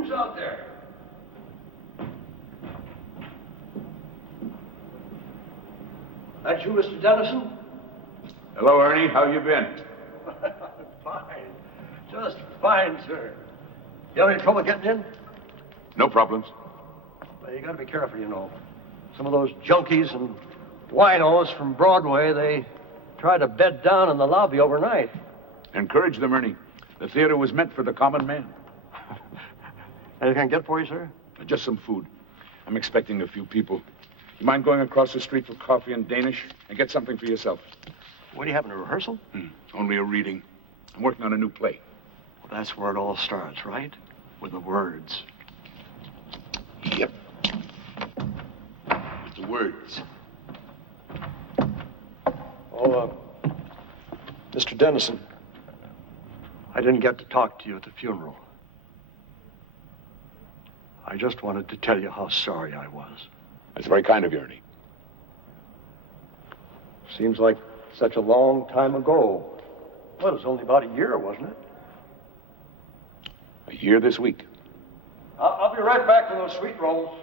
Who's out there? That's you, Mr. Dennison? Hello, Ernie. How you been? Fine. Just fine, sir. You have any trouble getting in? No problems. Well, you gotta be careful, you know. Some of those junkies and winos from Broadway, they try to bed down in the lobby overnight. Encourage them, Ernie. The theater was meant for the common man. Anything I can get for you, sir? Just some food. I'm expecting a few people. You mind going across the street for coffee and Danish and get something for yourself? What, do you having a rehearsal? Only a reading. I'm working on a new play. Well, that's where it all starts, right? With the words. Yep. With the words. Oh, Mr. Dennison, I didn't get to talk to you at the funeral. I just wanted to tell you how sorry I was. That's very kind of you, Ernie. Seems like such a long time ago. Well, it was only about a year, wasn't it? A year this week. I'll be right back to those sweet rolls.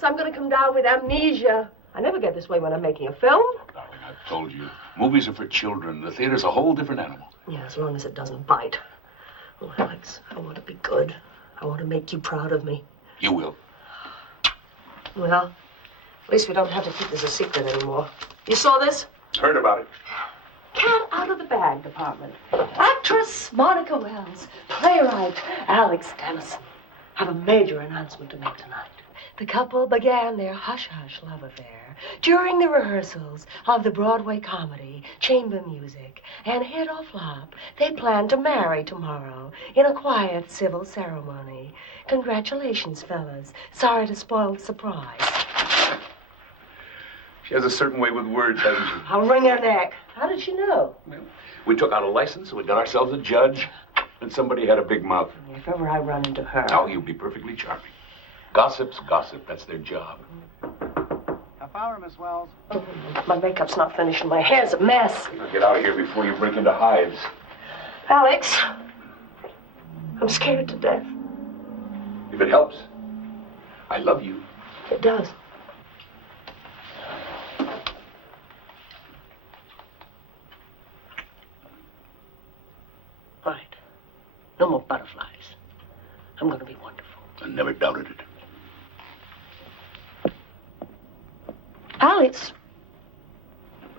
I'm going to come down with amnesia. I never get this way when I'm making a film. Darling, I've told you. Movies are for children. The theater's a whole different animal. Yeah, as long as it doesn't bite. Oh, Alex, I want to be good. I want to make you proud of me. You will. Well, at least we don't have to keep this a secret anymore. You saw this? Heard about it. Cat out of the bag department. Actress Monica Wells. Playwright Alex Dennison. have a major announcement to make tonight. The couple began their hush-hush love affair during the rehearsals of the Broadway comedy, Chamber Music, and hit or flop, they plan to marry tomorrow in a quiet civil ceremony. Congratulations, fellas. Sorry to spoil the surprise. She has a certain way with words, hasn't she? I'll wring her neck. How did she know? Well, we took out a license, we got ourselves a judge, and somebody had a big mouth. If ever I run into her... Oh, you'll be perfectly charming. Gossip's gossip. That's their job. Half hour, Miss Wells. Oh, my makeup's not finished and my hair's a mess. Now get out of here before you break into hives. Alex, I'm scared to death. If it helps, I love you. It does. All right. No more butterflies. I'm going to be wonderful. I never doubted it. Alex,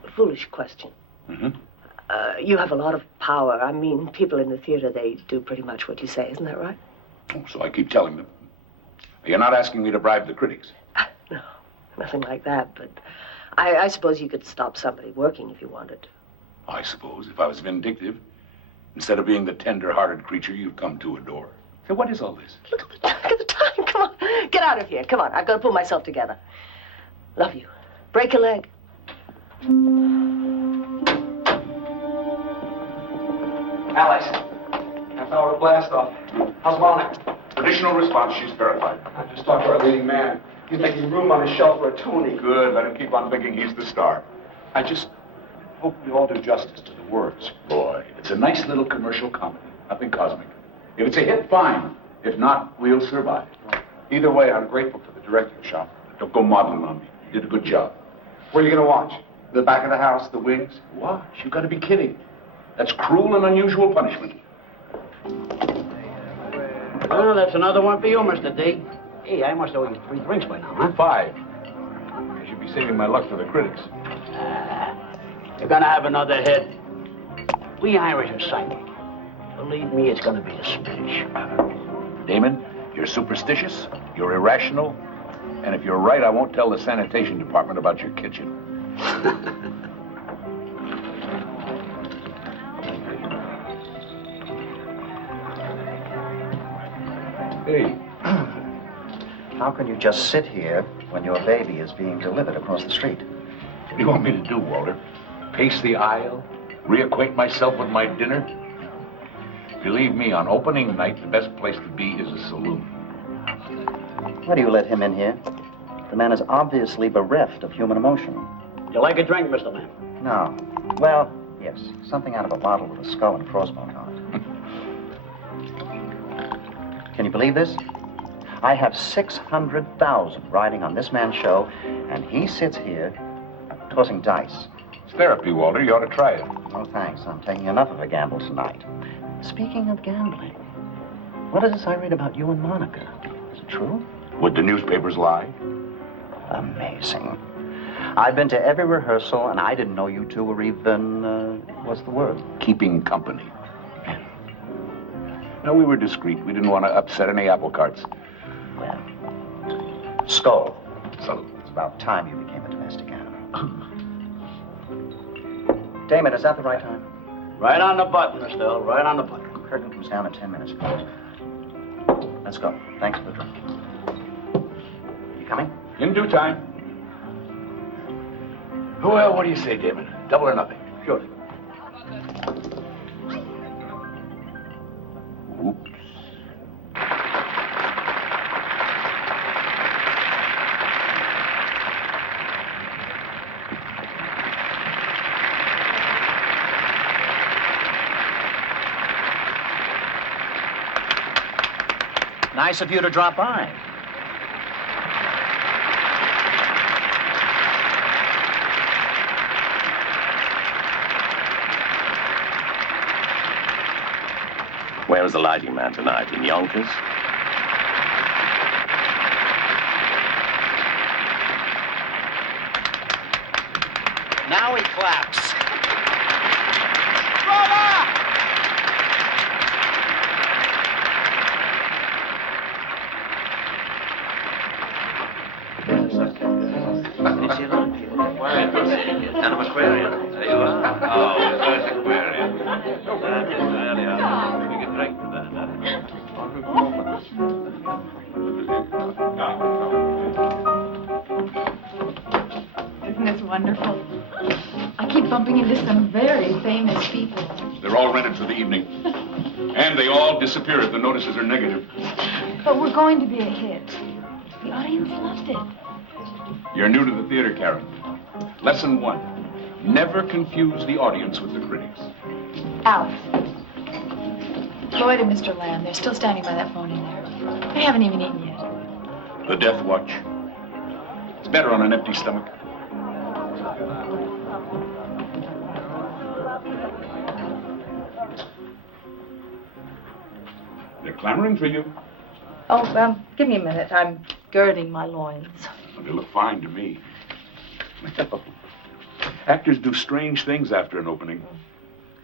a foolish question. Mm-hmm. You have a lot of power. I mean, people in the theater, they do pretty much what you say. Isn't that right? Oh, so I keep telling them. You're not asking me to bribe the critics. No, nothing like that. But I suppose you could stop somebody working if you wanted. I suppose, if I was vindictive, instead of being the tender-hearted creature you've come to adore. So what is all this? Look at the time. Come on. Get out of here. Come on. I've got to pull myself together. Love you. Break a leg. Alex, half hour to blast off. How's Monica? Traditional response, she's verified. I just talked to our leading man. He's making room on his shelf for a Tony. Good, let him keep on thinking he's the star. I just hope we all do justice to the words. Boy, it's a nice little commercial comedy. Nothing cosmic. If it's a hit, fine. If not, we'll survive. Either way, I'm grateful for the directing shop. Don't go modeling on me. You did a good job. Where are you going to watch? The back of the house, the wings? Watch, you gotta be kidding. That's cruel and unusual punishment. Well, that's another one for you, Mr. D. Hey, I must owe you 3 drinks by now, huh? 5. I should be saving my luck for the critics. You're gonna have another hit. We Irish are psychic. Believe me, it's gonna be a smash. Damon, you're superstitious, you're irrational, and if you're right, I won't tell the sanitation department about your kitchen. Hey. How can you just sit here when your baby is being delivered across the street? What do you want me to do, Walter? Pace the aisle? Reacquaint myself with my dinner? Believe me, on opening night, the best place to be is a saloon. Why do you let him in here? The man is obviously bereft of human emotion. You like a drink, Mr. Man? No. Well, yes. Something out of a bottle with a skull and crossbones on it. Can you believe this? I have 600,000 riding on this man's show, and he sits here tossing dice. It's therapy, Walter. You ought to try it. No, thanks. I'm taking enough of a gamble tonight. Speaking of gambling, what is this I read about you and Monica? Is it true? Would the newspapers lie? Amazing. I've been to every rehearsal, and I didn't know you two were even, what's the word? Keeping company. No, we were discreet. We didn't want to upset any apple carts. Well, skull. So, It's about time you became a domestic animal. Damon, is that the right time? Right on the button, Mr. Earl. Right on the button. Curtain comes down in 10 minutes, please. Let's go. Thanks for the drink. You coming? in due time. Well, what do you say, David? Double or nothing? Sure. Oops. Nice of you to drop by. Where is the lighting man tonight? In Yonkers? Now he claps. Son of Aquarian. There you are. Oh, first Aquarian. That is really hard. We can drink for that, Isn't this wonderful? I keep bumping into some very famous people. They're all rented for the evening. And they all disappear if the notices are negative. But we're going to be a hit. The audience loved it. You're new to the theater, Karen. Lesson 1. Never confuse the audience with the critics. Alex. Lloyd and Mr. Lamb, they're still standing by that phone in there. They haven't even eaten yet. The death watch. It's better on an empty stomach. They're clamoring for you. Oh, give me a minute. I'm girding my loins. Well, they look fine to me. Actors do strange things after an opening.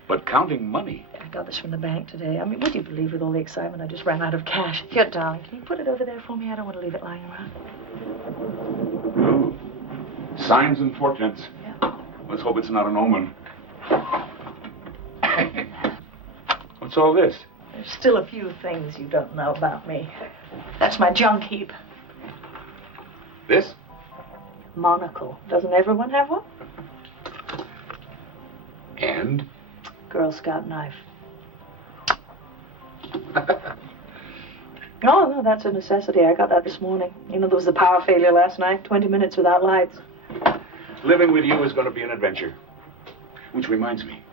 But counting money. I got this from the bank today. I mean, would you believe with all the excitement, I just ran out of cash. Here, darling, can you put it over there for me? I don't want to leave it lying around. Ooh. Signs and portents. Yeah. Let's hope it's not an omen. What's all this? There's still a few things you don't know about me. That's my junk heap. This? Monocle. Doesn't everyone have one? And? Girl Scout knife. No, that's a necessity. I got that this morning. You know, there was the power failure last night. 20 minutes without lights. Living with you is going to be an adventure. Which reminds me.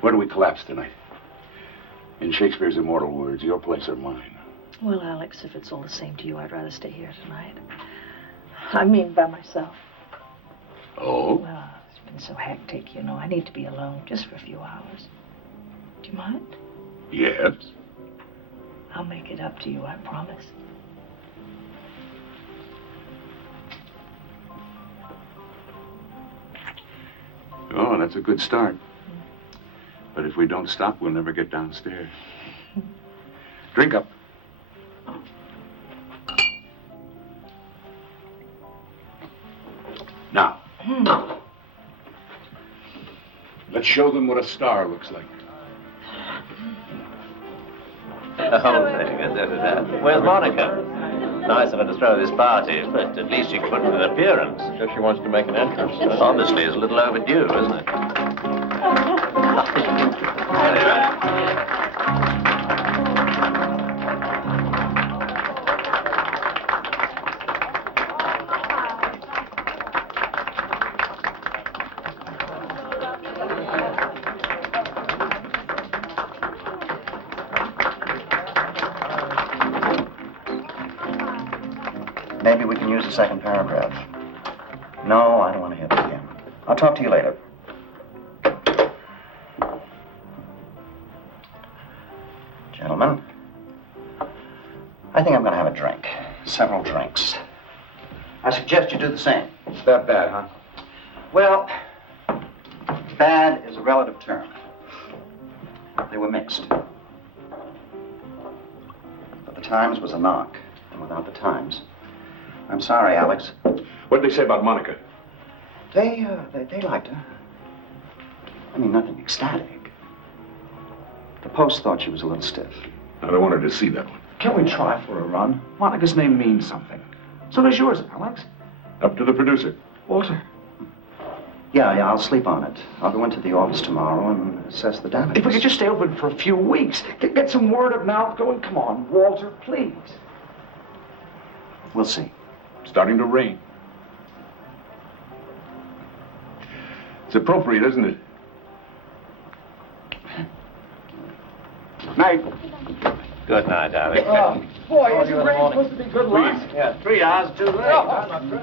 Where do we collapse tonight? In Shakespeare's immortal words, your place or mine. Well, Alex, if it's all the same to you, I'd rather stay here tonight. I mean, by myself. Oh? Well, it's been so hectic, you know. I need to be alone just for a few hours. Do you mind? Yes. I'll make it up to you, I promise. Oh, that's a good start. But if we don't stop, we'll never get downstairs. Drink up. Now, let's show them what a star looks like. Oh, where's Monica? Nice of her to throw this party, but at least she can put in an appearance. Guess she wants to make an entrance. Honestly, it's a little overdue, isn't it? Maybe we can use the second paragraph. No, I don't want to hear that again. I'll talk to you later. Gentlemen, I think I'm going to have a drink. Several drinks. I suggest you do the same. It's that bad, huh? Well, bad is a relative term. They were mixed. But the Times was a knock, and without the Times, I'm sorry, Alex. What did they say about Monica? They liked her. I mean, nothing ecstatic. The Post thought she was a little stiff. I don't want her to see that one. Can we try for a run? Monica's name means something. So does yours, Alex. Up to the producer. Walter. Yeah, I'll sleep on it. I'll go into the office tomorrow and assess the damages. If we could just stay open for a few weeks, get some word of mouth going. Come on, Walter, please. We'll see. Starting to rain. It's appropriate, isn't it? Night. Good night, Alex. Boy, isn't rain supposed to be good luck? Yeah, 3 hours too late.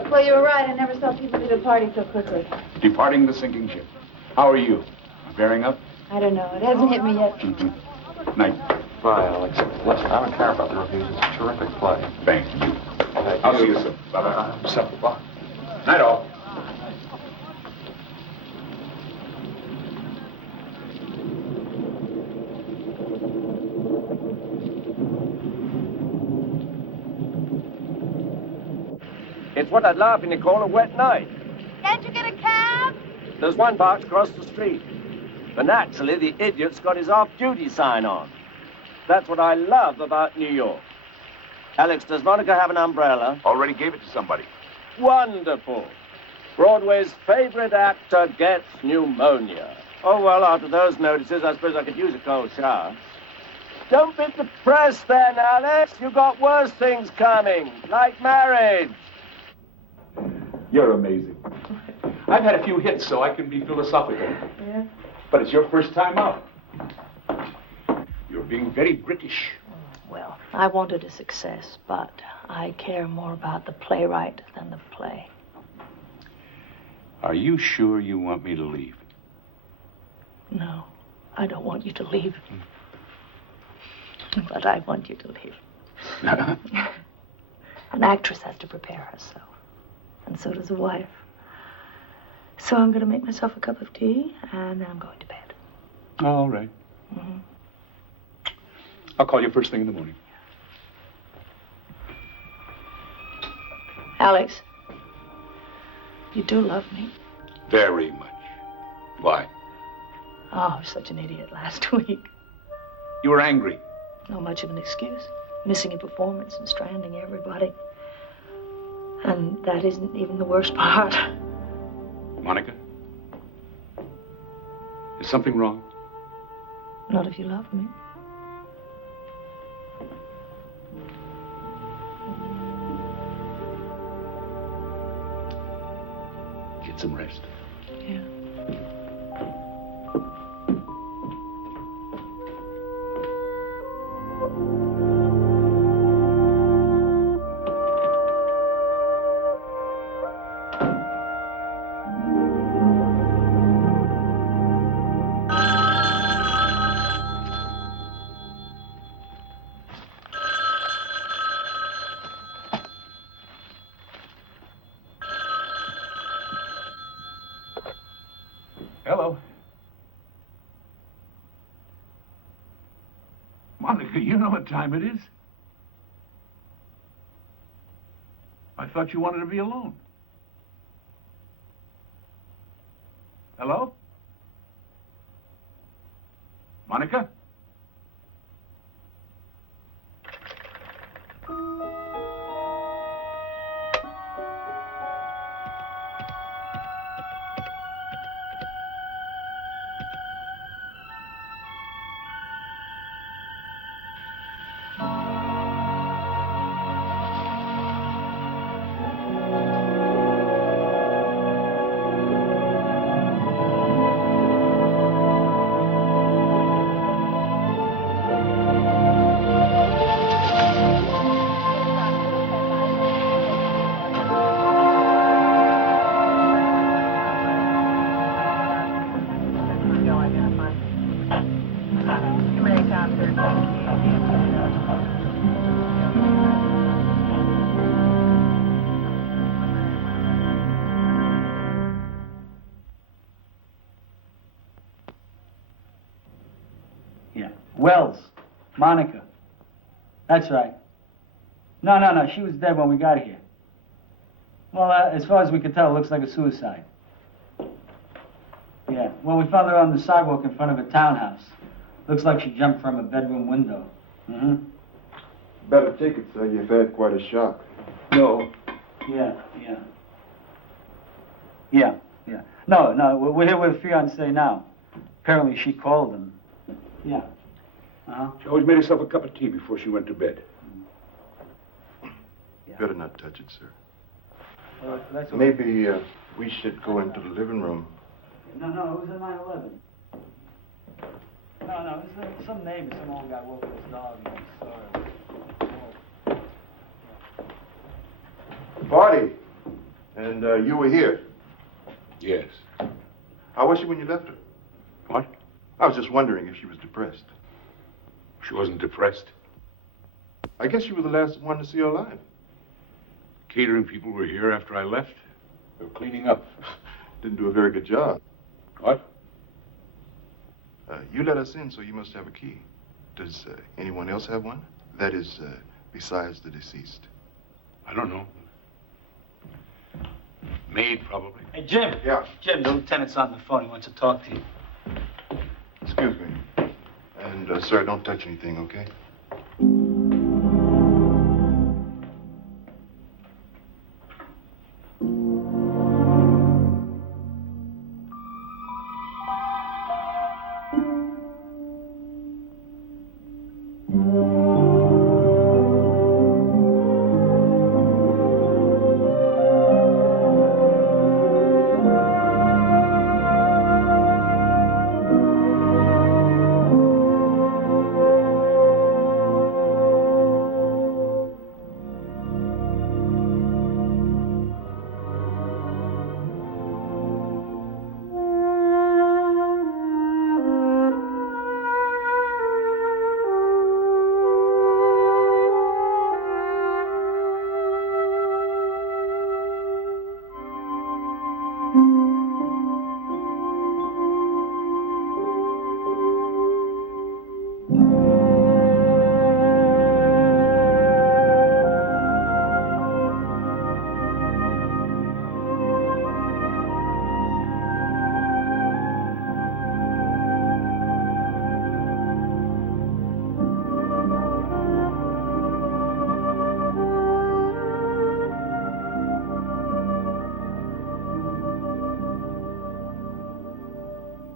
Well, you were right. I never saw people leave a party so quickly. Departing the sinking ship. How are you? Bearing up? I don't know. It hasn't hit me yet. Night. Bye, Alex. Listen, I don't care about the reviews. It's a terrific play. Thank you. I'll see you soon. Bye-bye. Supper. Bye. Night all. It's what I'd laughingly call a wet night. Can't you get a cab? There's one box across the street. But naturally, the idiot's got his off-duty sign on. That's what I love about New York. Alex, does Monica have an umbrella? Already gave it to somebody. Wonderful. Broadway's favorite actor gets pneumonia. Oh, well, after those notices, I suppose I could use a cold shower. Don't be depressed then, Alex. You've got worse things coming, like marriage. You're amazing. I've had a few hits, so I can be philosophical. Yeah? But it's your first time out. You're being very British. Well, I wanted a success, but I care more about the playwright than the play. Are you sure you want me to leave? No, I don't want you to leave. But I want you to leave. An actress has to prepare herself. And so does a wife. So I'm going to make myself a cup of tea, and then I'm going to bed. All right. Mm-hmm. I'll call you first thing in the morning. Alex, you do love me. Very much. Why? Oh, I was such an idiot last week. You were angry. Not much of an excuse. Missing a performance and stranding everybody. And that isn't even the worst part. Monica? Is something wrong? Not if you love me. Get some rest. Yeah. Hello. Monica, you know what time it is. I thought you wanted to be alone. Hello? Monica? Wells. Monica. That's right. No. She was dead when we got here. Well, as far as we can tell, it looks like a suicide. Yeah. Well, we found her on the sidewalk in front of a townhouse. Looks like she jumped from a bedroom window. Mm-hmm. Better take it, sir. You've had quite a shock. No. Yeah. No, we're here with a fiancé now. Apparently she called him. Yeah. Uh-huh. She always made herself a cup of tea before she went to bed. Yeah. Better not touch it, sir. Well, that's what Maybe we should go into the living room. No, it was a 9/11. No, it was some neighbor, some old guy woke up his dog and he saw her. Party. And you were here. Yes. How was she when you left her? What? I was just wondering if she was depressed. She wasn't depressed. I guess you were the last one to see her alive. Catering people were here after I left. They were cleaning up. Didn't do a very good job. What? You let us in, so you must have a key. Does anyone else have one? That is, besides the deceased. I don't know. Maid, probably. Hey, Jim. Yeah. Jim, the lieutenant's on the phone. He wants to talk to you. Excuse me. And, sir, don't touch anything, okay?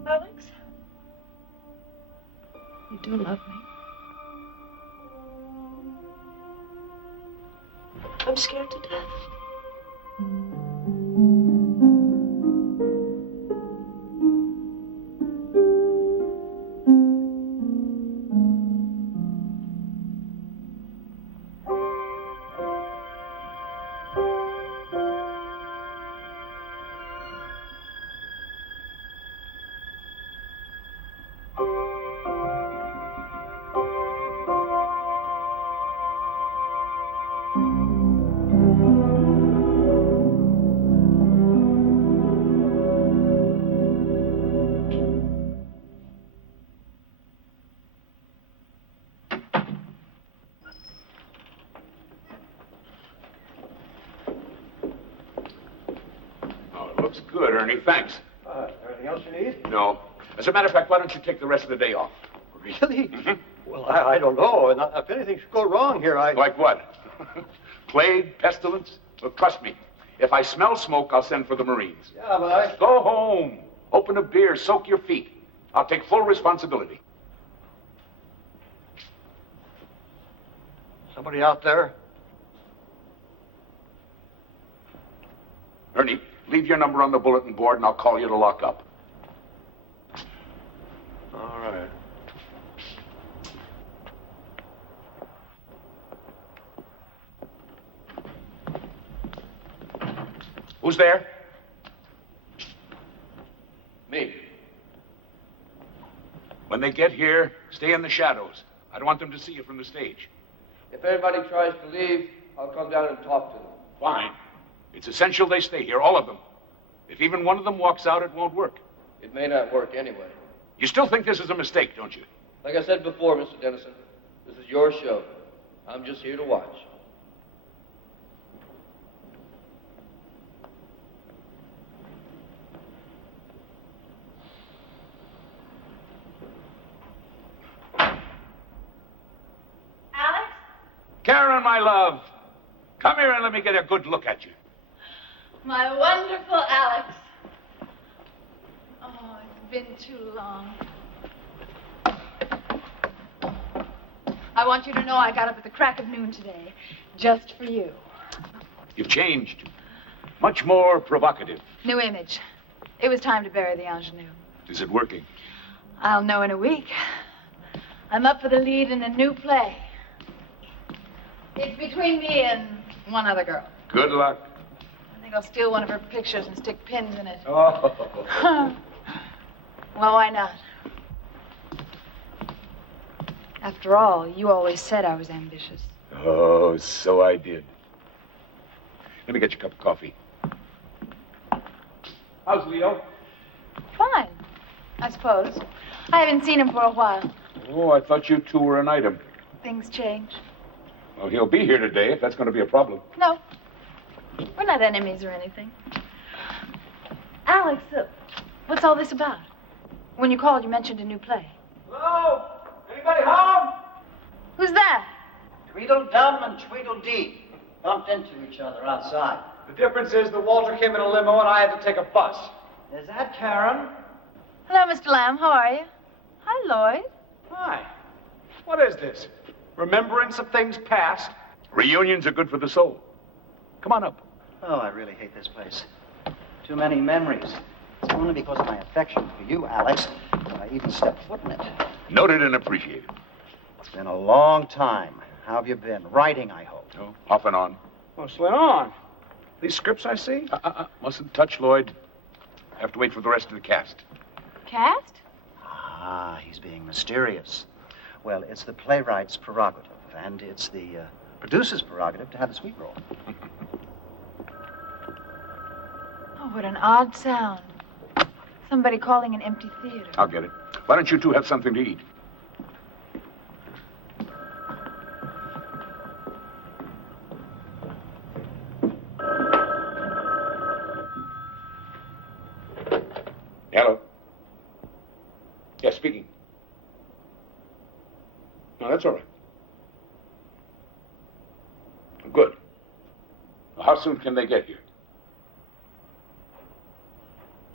Alex? You do love me. I'm scared to death. Looks good, Ernie. Thanks. Anything else you need? No. As a matter of fact, why don't you take the rest of the day off? Really? Well, I don't know. And if anything should go wrong here, Like what? Plague, pestilence? Look, trust me. If I smell smoke, I'll send for the Marines. Yeah, but Go home. Open a beer. Soak your feet. I'll take full responsibility. Somebody out there? Ernie, leave your number on the bulletin board and I'll call you to lock up. All right. Who's there? Me. When they get here, stay in the shadows. I don't want them to see you from the stage. If anybody tries to leave, I'll come down and talk to them. Fine. It's essential they stay here, all of them. If even one of them walks out, it won't work. It may not work anyway. You still think this is a mistake, don't you? Like I said before, Mr. Dennison, this is your show. I'm just here to watch. Alex? Karen, my love, come here and let me get a good look at you. My wonderful Alex. Oh, it's been too long. I want you to know I got up at the crack of noon today, just for you. You've changed. Much more provocative. New image. It was time to bury the ingenue. Is it working? I'll know in a week. I'm up for the lead in a new play. It's between me and one other girl. Good luck. I think I'll steal one of her pictures and stick pins in it. Oh. Well, why not? After all, you always said I was ambitious. Oh, so I did. Let me get you a cup of coffee. How's Leo? Fine, I suppose. I haven't seen him for a while. Oh, I thought you two were an item. Things change. Well, he'll be here today if that's going to be a problem. No, we're not enemies or anything. Alex, what's all this about? When you called, you mentioned a new play. Hello? Anybody home? Who's that? Tweedledum and Tweedledee bumped into each other outside. The difference is that Walter came in a limo and I had to take a bus. Is that Karen? Hello, Mr. Lamb. How are you? Hi, Lloyd. Hi. What is this? Remembrance of things past? Reunions are good for the soul. Come on up. Oh, I really hate this place. Too many memories. It's only because of my affection for you, Alex, that I even stepped foot in it. Noted and appreciated. It's been a long time. How have you been? Writing, I hope. Oh, off and on. What's going on? These scripts I see? Mustn't touch, Lloyd. Have to wait for the rest of the cast. Cast? Ah, he's being mysterious. Well, it's the playwright's prerogative, and it's the producer's prerogative to have the sweet roll. Oh, what an odd sound. Somebody calling an empty theater. I'll get it. Why don't you two have something to eat? Hello? Yes, speaking. No, that's all right. Good. Well, how soon can they get here?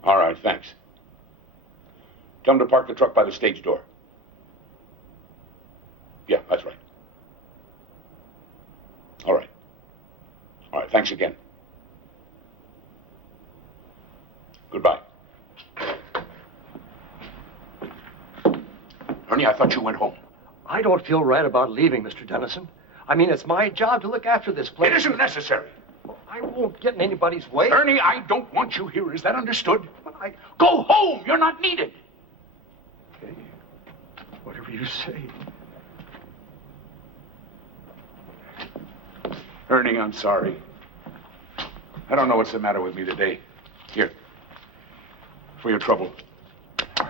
All right, thanks. Tell them to park the truck by the stage door. Yeah, that's right. All right. All right, thanks again. Goodbye. Ernie, I thought you went home. I don't feel right about leaving, Mr. Dennison. I mean, it's my job to look after this place. It isn't necessary. I won't get in anybody's way. Ernie, I don't want you here. Is that understood? But go home. You're not needed. Okay. Whatever you say. Ernie, I'm sorry. I don't know what's the matter with me today. Here. For your trouble.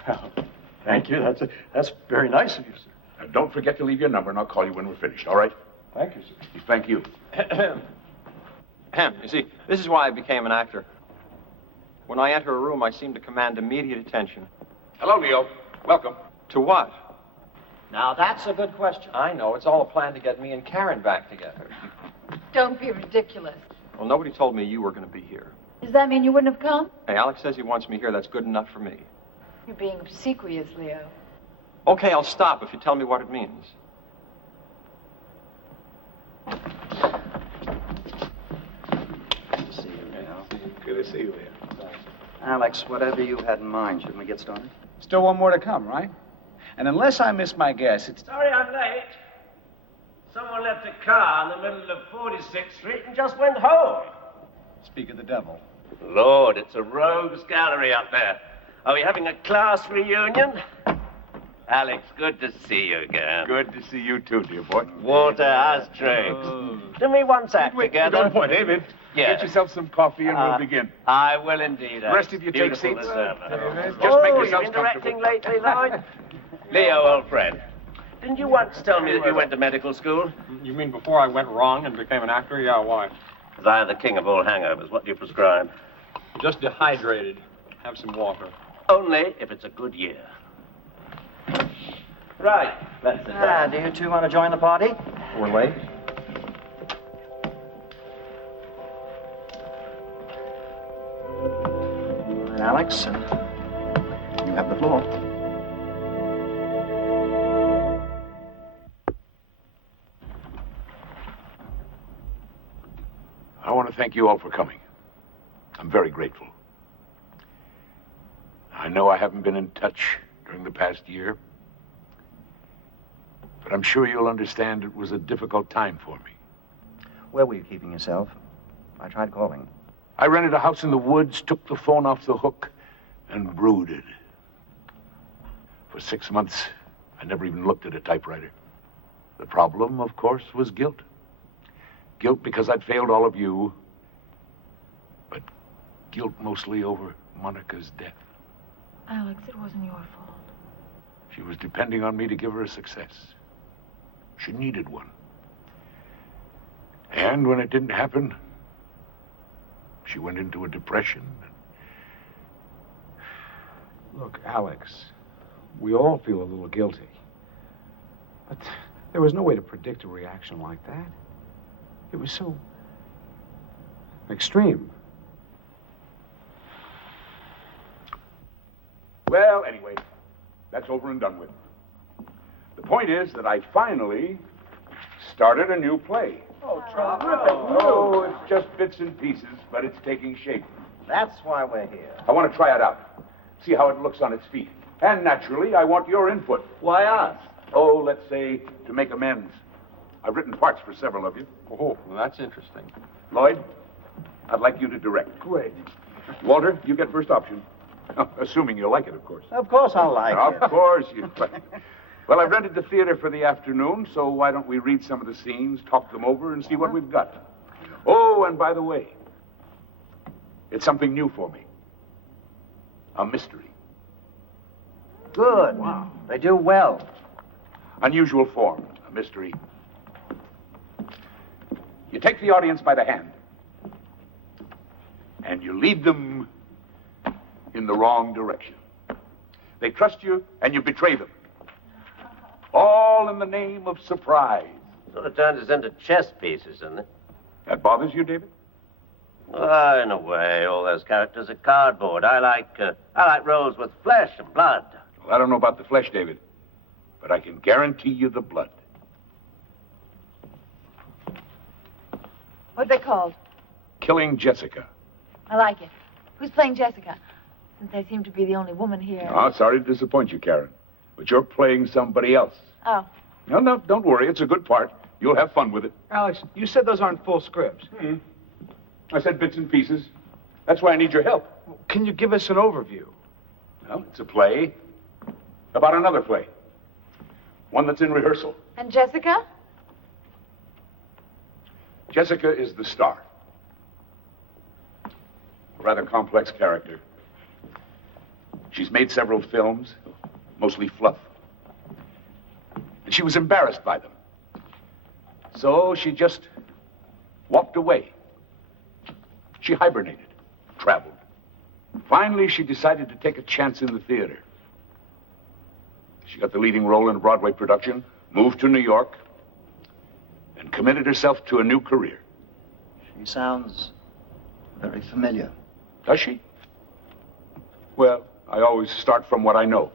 Well, thank you. That's very nice of you, sir. Now, don't forget to leave your number, and I'll call you when we're finished, all right? Thank you, sir. Thank you. You see, this is why I became an actor. When I enter a room, I seem to command immediate attention. Hello, Leo. Welcome. To what? Now, that's a good question. I know. It's all a plan to get me and Karen back together. Don't be ridiculous. Well, nobody told me you were going to be here. Does that mean you wouldn't have come? Hey, Alex says he wants me here. That's good enough for me. You're being obsequious, Leo. Okay, I'll stop if you tell me what it means. Good to see you, Leo. Good to see you, Leo. Alex, whatever you had in mind, shouldn't we get started? Still one more to come, right? And unless I miss my guess, it's... Sorry I'm late. Someone left a car in the middle of 46th Street and just went home. Speak of the devil. Lord, it's a rogues gallery up there. Are we having a class reunion? Alex, good to see you again. Good to see you too, dear boy. Walter, how's tricks? Do me one act together. Don't point, David. Yeah. Get yourself some coffee and we'll begin. I will indeed. The rest of you take Beautiful seats. Just Just make you've yourselves been directing comfortable. lately, Lloyd? Leo, old friend. Didn't you once tell me that you went to medical school? You mean before I went wrong and became an actor? Yeah, why? Because I am the king of all hangovers. What do you prescribe? Just dehydrated. Have some water. Only if it's a good year. Right. That's it. Do you two want to join the party? We're late. All right, Alex, you have the floor. I want to thank you all for coming. I'm very grateful. I know I haven't been in touch during the past year, but I'm sure you'll understand it was a difficult time for me. Where were you keeping yourself? I tried calling. I rented a house in the woods, took the phone off the hook, and brooded. For 6 months, I never even looked at a typewriter. The problem, of course, was guilt. Guilt because I'd failed all of you, but guilt mostly over Monica's death. Alex, it wasn't your fault. She was depending on me to give her a success. She needed one. And when it didn't happen, She went into a depression. Look, Alex, we all feel a little guilty. But there was no way to predict a reaction like that. It was so extreme. Well, anyway, that's over and done with. The point is that I finally started a new play. Oh, Oh, it's just bits and pieces, but it's taking shape. That's why we're here. I want to try it out, see how it looks on its feet. And naturally, I want your input. Why us? Oh, let's say to make amends. I've written parts for several of you. Oh, well, that's interesting. Lloyd, I'd like you to direct. Great. Walter, you get first option. Assuming you like it, of course. Of course I'll like it. Of course you like it. Well, I've rented the theater for the afternoon, so why don't we read some of the scenes, talk them over, and see what we've got. Oh, and by the way, it's something new for me. A mystery. Good. Wow. They do well. Unusual form, a mystery. You take the audience by the hand, and you lead them in the wrong direction. They trust you, and you betray them. All in the name of surprise. Sort of turns us into chess pieces, doesn't it? That bothers you, David? In a way, all those characters are cardboard. I like roles with flesh and blood. Well, I don't know about the flesh, David, but I can guarantee you the blood. What they called? Killing Jessica. I like it. Who's playing Jessica? Since I seem to be the only woman here. Oh, sorry to disappoint you, Karen, but you're playing somebody else. Oh. No, don't worry. It's a good part. You'll have fun with it. Alex, you said those aren't full scripts. I said bits and pieces. That's why I need your help. Can you give us an overview? Well, it's a play about another play. One that's in rehearsal. And Jessica? Jessica is the star. A rather complex character. She's made several films, mostly fluff. And she was embarrassed by them. So she just walked away. She hibernated, traveled. Finally, she decided to take a chance in the theater. She got the leading role in a Broadway production, moved to New York, and committed herself to a new career. She sounds very familiar. Does she? Well, I always start from what I know.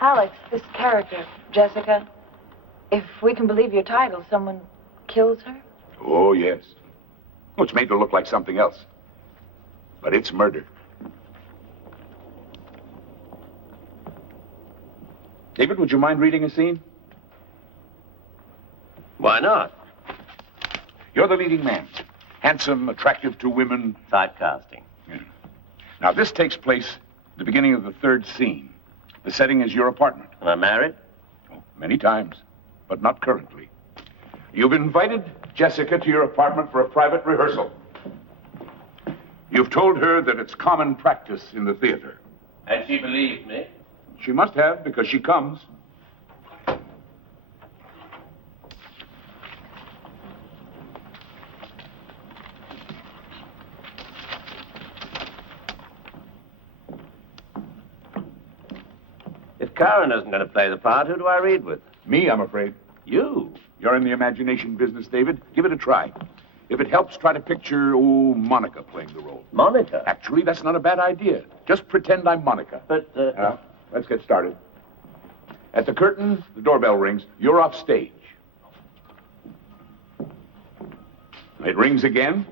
Alex, this character, Jessica, if we can believe your title, someone kills her? Oh, yes. Well, it's made to look like something else. But it's murder. David, would you mind reading a scene? Why not? You're the leading man. Handsome, attractive to women. Typecasting. Yeah. Now, this takes place at the beginning of the third scene. The setting is your apartment. Am I married? Oh, many times, but not currently. You've invited Jessica to your apartment for a private rehearsal. You've told her that it's common practice in the theater. And she believed me? She must have, because she comes. If Karen isn't going to play the part, who do I read with? Me, I'm afraid. You? You're in the imagination business, David. Give it a try. If it helps, try to picture, Monica playing the role. Monica? Actually, that's not a bad idea. Just pretend I'm Monica. But, Now, let's get started. At the curtain, the doorbell rings. You're off stage. It rings again.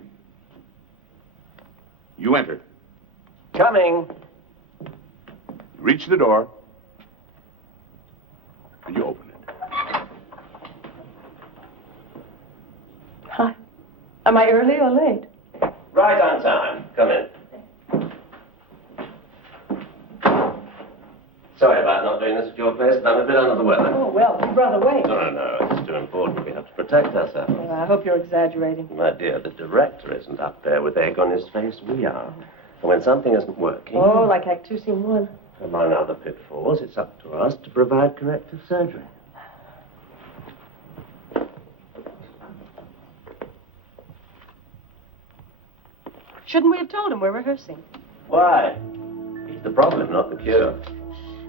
You enter. Coming. You reach the door, and you open it. Hi. Am I early or late? Right on time. Come in. Sorry about not doing this at your place, but I'm a bit under the weather. Oh, well, you'd rather wait. No, it's too important. We have to protect ourselves. Well, I hope you're exaggerating. My dear, the director isn't up there with egg on his face. We are. And when something isn't working... Oh, like Act 2, Scene 1. Among other pitfalls, it's up to us to provide corrective surgery. Shouldn't we have told him we're rehearsing? Why? He's the problem, not the cure.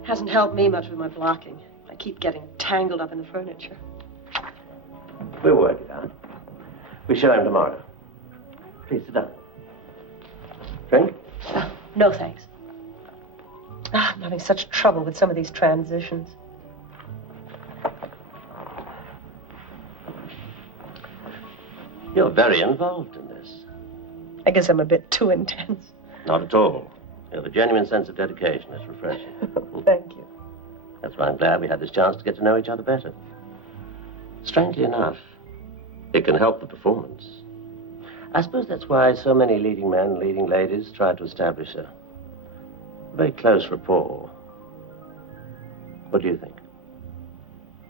Hasn't helped me much with my blocking. I keep getting tangled up in the furniture. We'll work it out. We show him tomorrow. Please sit down. Drink? No, thanks. I'm having such trouble with some of these transitions. You're very involved in this. I guess I'm a bit too intense. Not at all. You have a genuine sense of dedication. It's refreshing. Thank you. That's why I'm glad we had this chance to get to know each other better. Strangely enough, it can help the performance. I suppose that's why so many leading men, leading ladies try to establish a very close rapport. What do you think?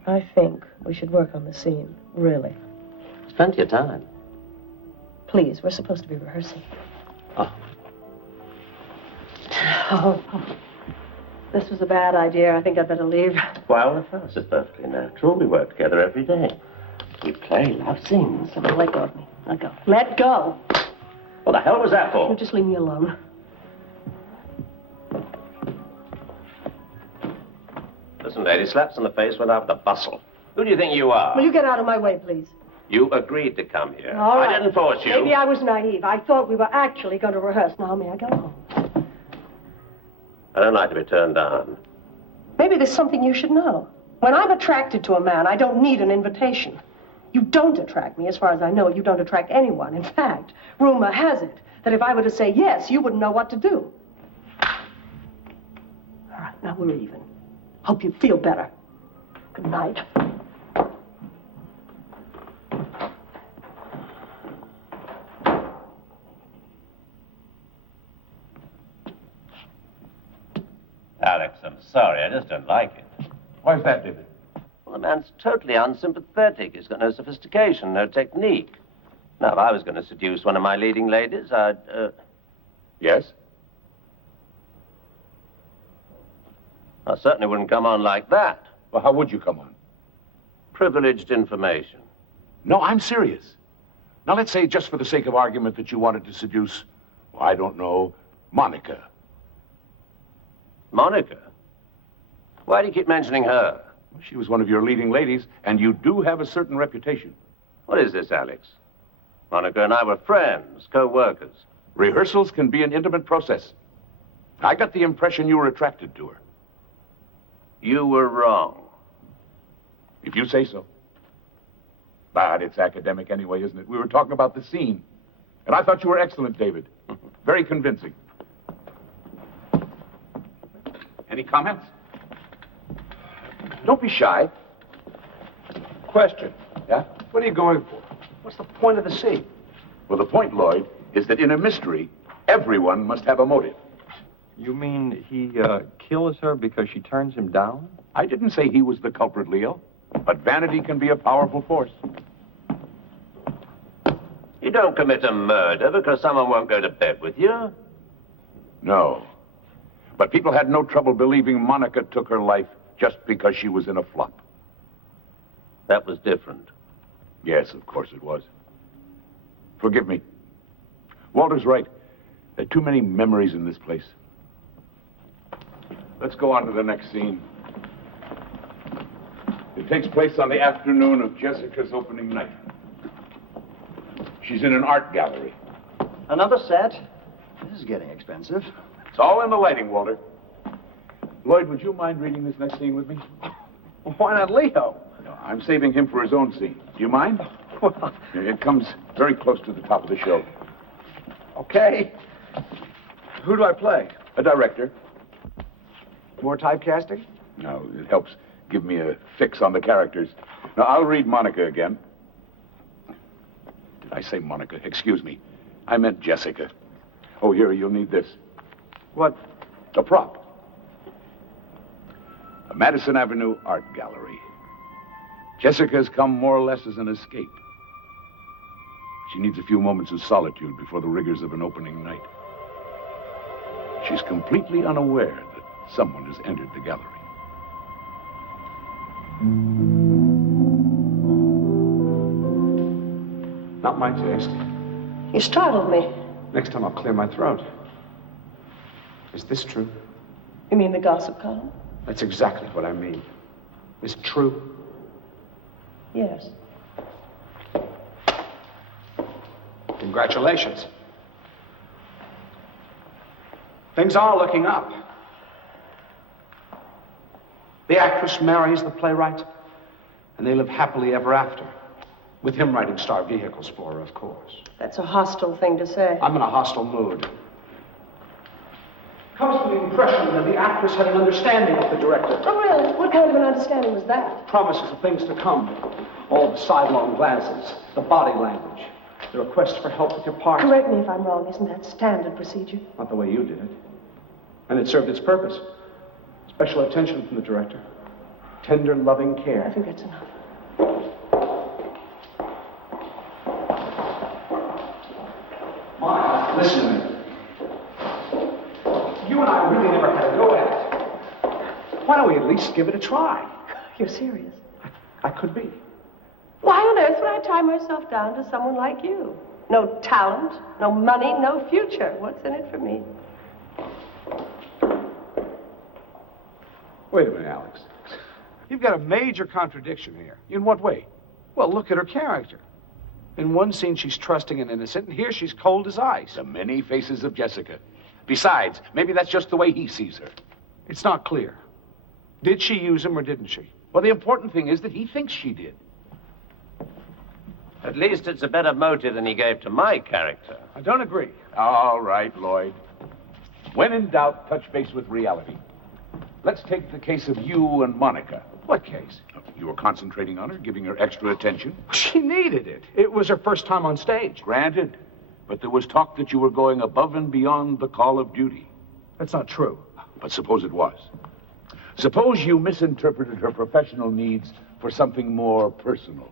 I think we should work on the scene, really. There's plenty of time. Please, we're supposed to be rehearsing. Oh. Oh, this was a bad idea. I think I'd better leave. Why, all of us is perfectly natural. We work together every day. We play love scenes. Let go of me. Let go. Let go. What the hell was that for? You just leave me alone. Listen, lady, slaps in the face without the bustle. Who do you think you are? Will you get out of my way, please? You agreed to come here. All right. I didn't force you. Maybe I was naive. I thought we were actually going to rehearse. Now, may I go home? I don't like to be turned down. Maybe there's something you should know. When I'm attracted to a man, I don't need an invitation. You don't attract me. As far as I know, you don't attract anyone. In fact, rumor has it that if I were to say yes, you wouldn't know what to do. All right, now we're even. Hope you feel better. Good night. Alex, I'm sorry. I just don't like it. Why is that, David? Well, the man's totally unsympathetic. He's got no sophistication, no technique. Now, if I was going to seduce one of my leading ladies, I'd, Yes? I certainly wouldn't come on like that. Well, how would you come on? Privileged information. No, I'm serious. Now, let's say, just for the sake of argument, that you wanted to seduce, well, I don't know, Monica. Monica? Why do you keep mentioning her? Well, she was one of your leading ladies, and you do have a certain reputation. What is this, Alex? Monica and I were friends, co-workers. Rehearsals can be an intimate process. I got the impression you were attracted to her. You were wrong. If you say so. But it's academic anyway, isn't it? We were talking about the scene. And I thought you were excellent, David. Very convincing. Any comments? Don't be shy. Question. Yeah? What are you going for? What's the point of the scene? Well, the point, Lloyd, is that in a mystery, everyone must have a motive. You mean he kills her because she turns him down? I didn't say he was the culprit, Leo. But vanity can be a powerful force. You don't commit a murder because someone won't go to bed with you. No. But people had no trouble believing Monica took her life just because she was in a flop. That was different. Yes, of course it was. Forgive me. Walter's right. There are too many memories in this place. Let's go on to the next scene. It takes place on the afternoon of Jessica's opening night. She's in an art gallery. Another set? This is getting expensive. It's all in the lighting, Walter. Lloyd, would you mind reading this next scene with me? Why not Leo? No, I'm saving him for his own scene. Do you mind? Well, It comes very close to the top of the show. okay. Who do I play? A director. More typecasting? No, it helps give me a fix on the characters. Now, I'll read Monica again. Did I say Monica? Excuse me. I meant Jessica. Oh, here, you'll need this. What? A prop. A Madison Avenue art gallery. Jessica's come more or less as an escape. She needs a few moments of solitude before the rigors of an opening night. She's completely unaware that someone has entered the gallery. Not my taste. You startled me. Next time I'll clear my throat. Is this true? You mean the gossip column? That's exactly what I mean. Is it true? Yes. Congratulations. Things are looking up. The actress marries the playwright, and they live happily ever after. With him writing star vehicles for her, of course. That's a hostile thing to say. I'm in a hostile mood. Comes from the impression that the actress had an understanding with the director. Oh, really? What kind of an understanding was that? Promises of things to come. All the sidelong glances, the body language, the request for help with your part. Correct me if I'm wrong. Isn't that standard procedure? Not the way you did it. And it served its purpose. Special attention from the director. Tender, loving care. I think that's enough. Mom, listen to me. You and I really never had a go at it. Why don't we at least give it a try? You're serious? I could be. Why on earth would I tie myself down to someone like you? No talent, no money, no future. What's in it for me? Wait a minute, Alex. You've got a major contradiction here. In what way? Well, look at her character. In one scene, she's trusting and innocent, and here she's cold as ice. The many faces of Jessica. Besides, maybe that's just the way he sees her. It's not clear. Did she use him or didn't she? Well, the important thing is that he thinks she did. At least it's a better motive than he gave to my character. I don't agree. All right, Lloyd. When in doubt, touch base with reality. Let's take the case of you and Monica. What case? You were concentrating on her, giving her extra attention. She needed it. It was her first time on stage. Granted. But there was talk that you were going above and beyond the call of duty. That's not true. But suppose it was. Suppose you misinterpreted her professional needs for something more personal.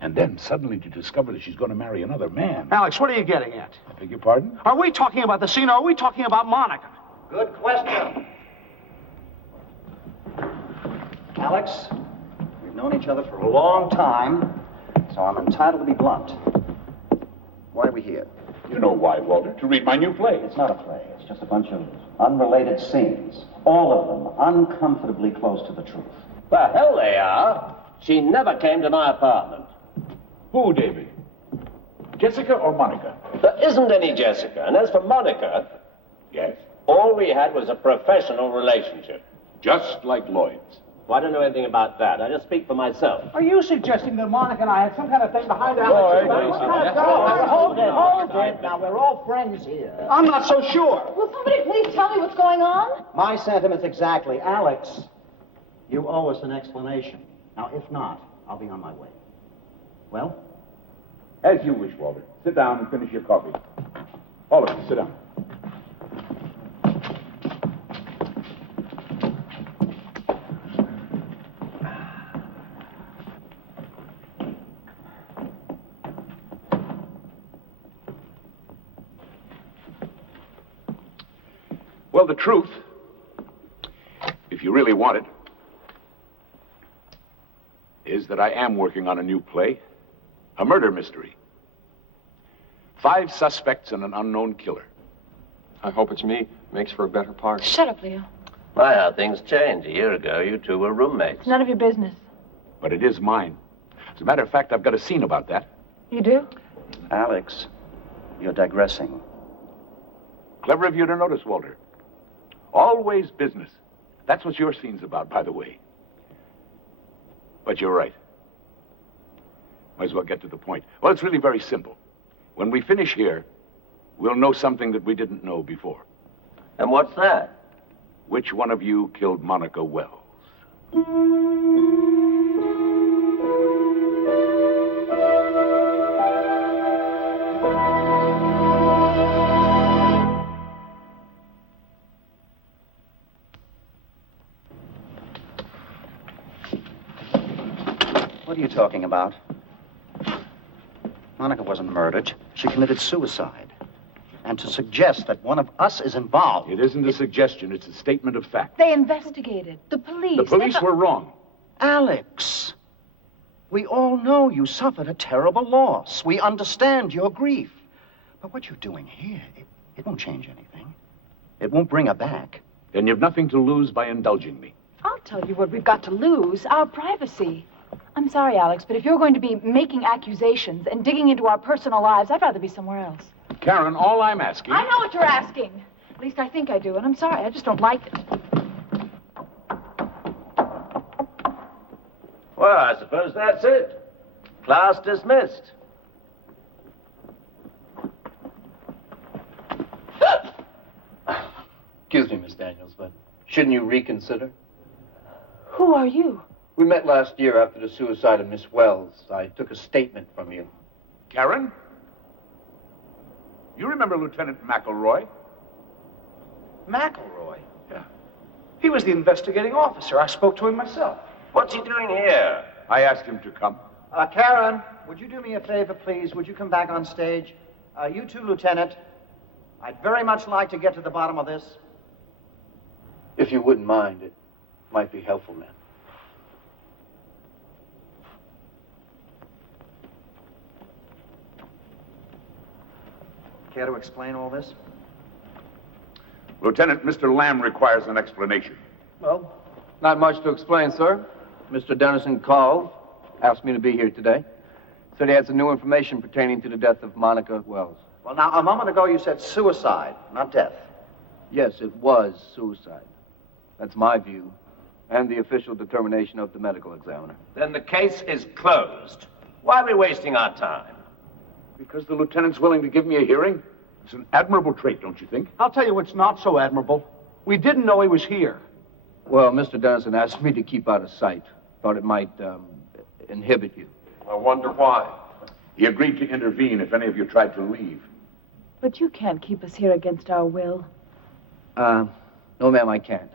And then suddenly you discover that she's going to marry another man. Alex, what are you getting at? I beg your pardon? Are we talking about the scene or are we talking about Monica? Good question. Alex, we've known each other for a long time, so I'm entitled to be blunt. Why are we here? You know why, Walter. To read my new play. It's not a play. It's just a bunch of unrelated scenes. All of them uncomfortably close to the truth. The hell they are. She never came to my apartment. Who, David? Jessica or Monica? There isn't any Jessica. And as for Monica... Yes? All we had was a professional relationship. Just like Lloyd's. Well, I don't know anything about that. I just speak for myself. Are you suggesting that Monica and I had some kind of thing behind our Lloyd, Hold it. Now, we're all friends here. I'm not so sure. Will somebody please tell me what's going on? My sentiments exactly. Alex, you owe us an explanation. Now, if not, I'll be on my way. Well? As you wish, Walter. Sit down and finish your coffee. All of you, sit down. Well, the truth, if you really want it, is that I am working on a new play, a murder mystery. 5 suspects and an unknown killer. I hope it's me. Makes for a better part. Shut up, Leo. My, how things changed. A year ago, you two were roommates. It's none of your business. But it is mine. As a matter of fact, I've got a scene about that. You do? Alex, you're digressing. Clever of you to notice, Walter. Always business. That's what your scene's about, by the way. But you're right. Might as well get to the point. Well, it's really very simple. When we finish here, we'll know something that we didn't know before. And what's that? Which one of you killed Monica Wells? What are you talking about? Monica wasn't murdered. She committed suicide. And to suggest that one of us is involved... It isn't a suggestion, it's a statement of fact. They investigated. The police. The police were wrong. Alex, we all know you suffered a terrible loss. We understand your grief. But what you're doing here, it won't change anything. It won't bring her back. Then you've nothing to lose by indulging me. I'll tell you what we've got to lose, our privacy. I'm sorry, Alex, but if you're going to be making accusations and digging into our personal lives, I'd rather be somewhere else. Karen, all I'm asking... I know what you're asking. At least I think I do, and I'm sorry, I just don't like it. Well, I suppose that's it. Class dismissed. Excuse me, Miss Daniels, but shouldn't you reconsider? Who are you? We met last year after the suicide of Miss Wells. I took a statement from you. Karen? You remember Lieutenant McElroy? McElroy? Yeah. He was the investigating officer. I spoke to him myself. What's he doing here? I asked him to come. Karen, would you do me a favor, please? Would you come back on stage? You too, Lieutenant. I'd very much like to get to the bottom of this. If you wouldn't mind, it might be helpful, ma'am. Care to explain all this? Lieutenant, Mr. Lamb requires an explanation. Well, not much to explain, sir. Mr. Dennison called, asked me to be here today. Said he had some new information pertaining to the death of Monica Wells. Well, now, a moment ago you said suicide, not death. Yes, it was suicide. That's my view, and the official determination of the medical examiner. Then the case is closed. Why are we wasting our time? Because the lieutenant's willing to give me a hearing? It's an admirable trait, don't you think? I'll tell you what's not so admirable. We didn't know he was here. Well, Mr. Dennison asked me to keep out of sight. Thought it might inhibit you. I wonder why. He agreed to intervene if any of you tried to leave. But you can't keep us here against our will. No, ma'am, I can't.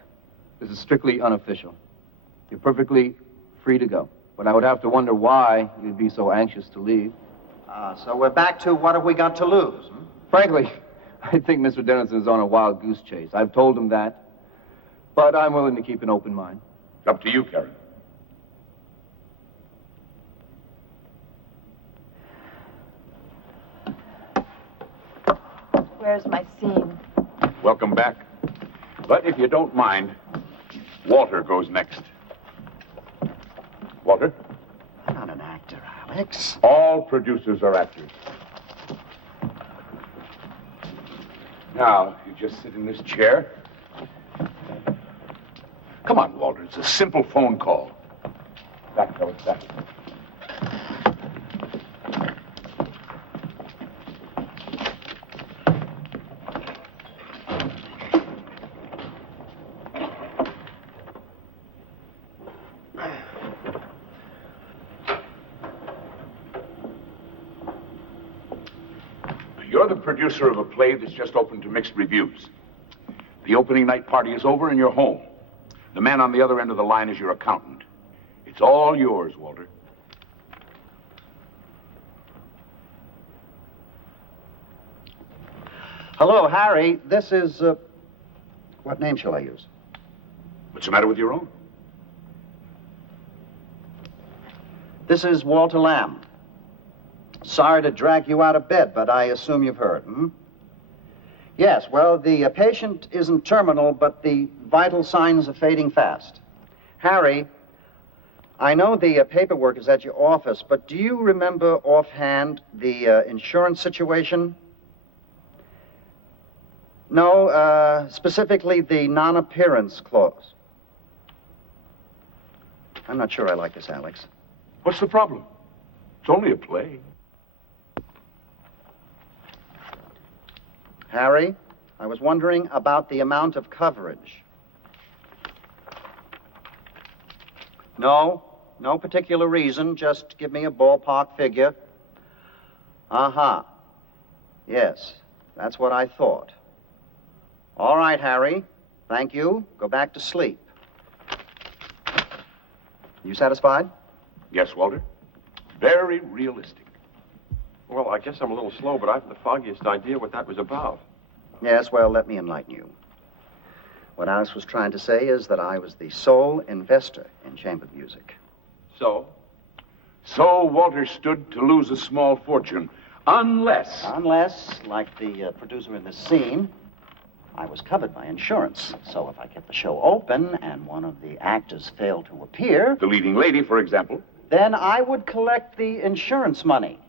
This is strictly unofficial. You're perfectly free to go. But I would have to wonder why you'd be so anxious to leave. So we're back to what have we got to lose? Frankly, I think Mr. Dennison is on a wild goose chase. I've told him that. But I'm willing to keep an open mind. It's up to you, Karen. Where's my scene? Welcome back. But if you don't mind, Walter goes next. Walter? I'm not an actor, Alex. All producers are actors. Now, you just sit in this chair. Come on, Walter. It's a simple phone call. Back, fellas, back. You're the producer of a play that's just opened to mixed reviews. The opening night party is over and you're home. The man on the other end of the line is your accountant. It's all yours, Walter. Hello, Harry. This is, what name shall I use? What's the matter with your own? This is Walter Lamb. Sorry to drag you out of bed, but I assume you've heard, Yes, well, the patient isn't terminal, but the vital signs are fading fast. Harry, I know the paperwork is at your office, but do you remember offhand the insurance situation? No, specifically the non-appearance clause. I'm not sure I like this, Alex. What's the problem? It's only a play. Harry, I was wondering about the amount of coverage. No particular reason, just give me a ballpark figure. Yes, that's what I thought. All right, Harry, thank you. Go back to sleep. You satisfied? Yes, Walter. Very realistic. Well, I guess I'm a little slow, but I haven't the foggiest idea what that was about. Yes, well, let me enlighten you. What Alice was trying to say is that I was the sole investor in chamber music. So? So Walter stood to lose a small fortune Unless, like the producer in this scene, I was covered by insurance. So if I kept the show open and one of the actors failed to appear... The leading lady, for example. Then I would collect the insurance money.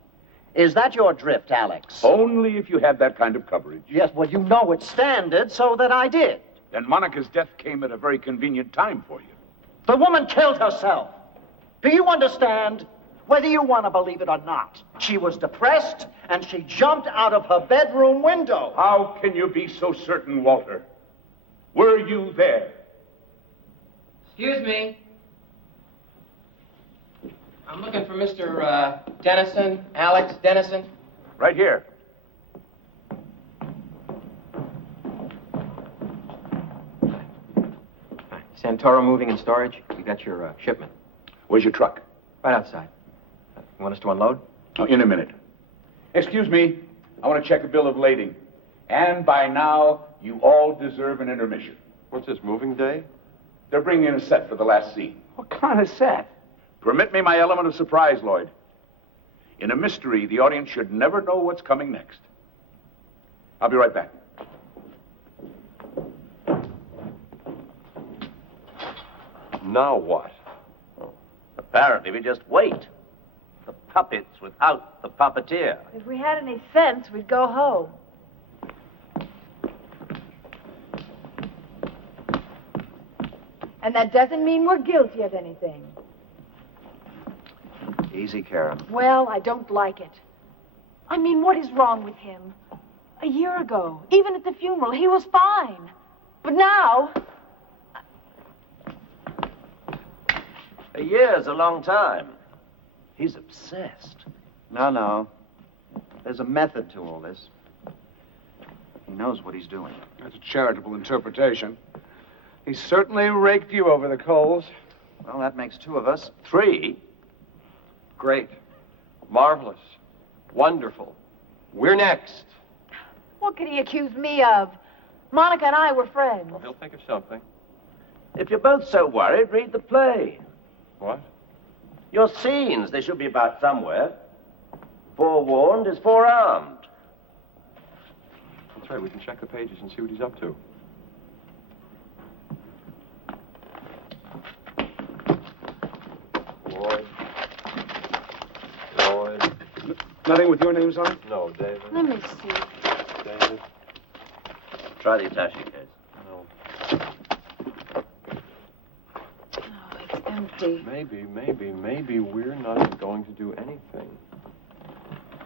Is that your drift, Alex? Only if you had that kind of coverage. Yes, well, you know it's standard, so that I did. Then Monica's death came at a very convenient time for you. The woman killed herself. Do you understand? Whether you want to believe it or not, she was depressed, and she jumped out of her bedroom window. How can you be so certain, Walter? Were you there? Excuse me. I'm looking for Mr. Dennison, Alex Dennison. Right here. Santoro Moving and Storage. We got your shipment. Where's your truck? Right outside. You want us to unload? Oh, in a minute. Excuse me. I want to check a bill of lading. And by now, you all deserve an intermission. What's this, moving day? They're bringing in a set for the last scene. What kind of set? Permit me my element of surprise, Lloyd. In a mystery, the audience should never know what's coming next. I'll be right back. Now what? Apparently, we just wait. The puppets without the puppeteer. If we had any sense, we'd go home. And that doesn't mean we're guilty of anything. Easy, Karen. Well, I don't like it. I mean, what is wrong with him? A year ago, even at the funeral, he was fine. But now... A year's a long time. He's obsessed. No. There's a method to all this. He knows what he's doing. That's a charitable interpretation. He certainly raked you over the coals. Well, that makes two of us. 3. Great. Marvelous. Wonderful. We're next. What could he accuse me of? Monica and I were friends. Well, he'll think of something. If you're both so worried, read the play. What? Your scenes, they should be about somewhere. Forewarned is forearmed. That's right, we can check the pages and see what he's up to. Lloyd. Nothing with your names on it? No, David. Let me see. David. Try the attaché case. No. Oh, it's empty. Maybe we're not going to do anything.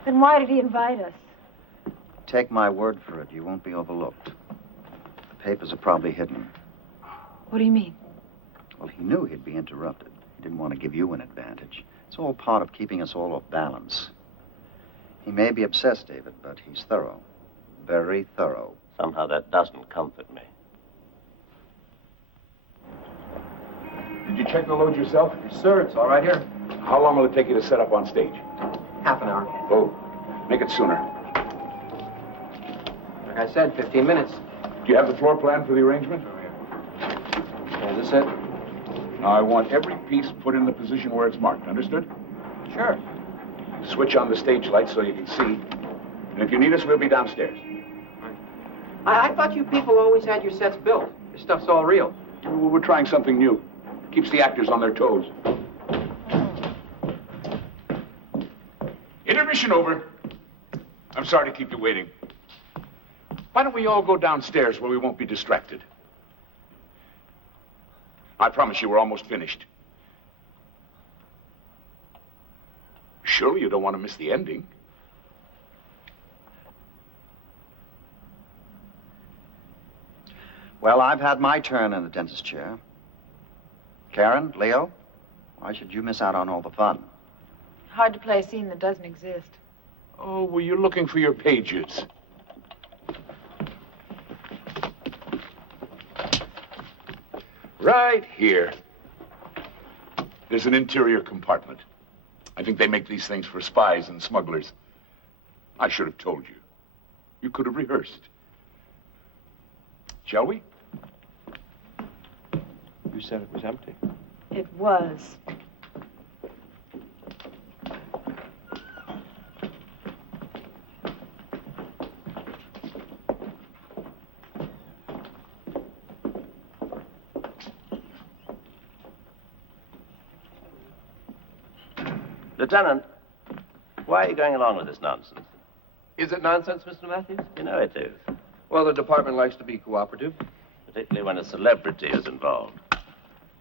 Then why did he invite us? Take my word for it, you won't be overlooked. The papers are probably hidden. What do you mean? Well, he knew he'd be interrupted. He didn't want to give you an advantage. It's all part of keeping us all off balance. He may be obsessed, David, but he's thorough. Very thorough. Somehow that doesn't comfort me. Did you check the load yourself? Yes, sir. It's all right here. How long will it take you to set up on stage? Half an hour. Oh, make it sooner. Like I said, 15 minutes. Do you have the floor plan for the arrangement? Is this it? Now, I want every piece put in the position where it's marked. Understood? Sure. Switch on the stage lights so you can see. And if you need us, we'll be downstairs. I thought you people always had your sets built. This stuff's all real. Well, we're trying something new. Keeps the actors on their toes. Intermission over. I'm sorry to keep you waiting. Why don't we all go downstairs where we won't be distracted? I promise you we're almost finished. Surely you don't want to miss the ending. Well, I've had my turn in the dentist chair. Karen, Leo, why should you miss out on all the fun? Hard to play a scene that doesn't exist. Oh, were you looking for your pages? Right here. There's an interior compartment. I think they make these things for spies and smugglers. I should have told you. You could have rehearsed. Shall we? You said it was empty. It was. Lieutenant, why are you going along with this nonsense? Is it nonsense, Mr. Matthews? You know it is. Well, the department likes to be cooperative. Particularly when a celebrity is involved.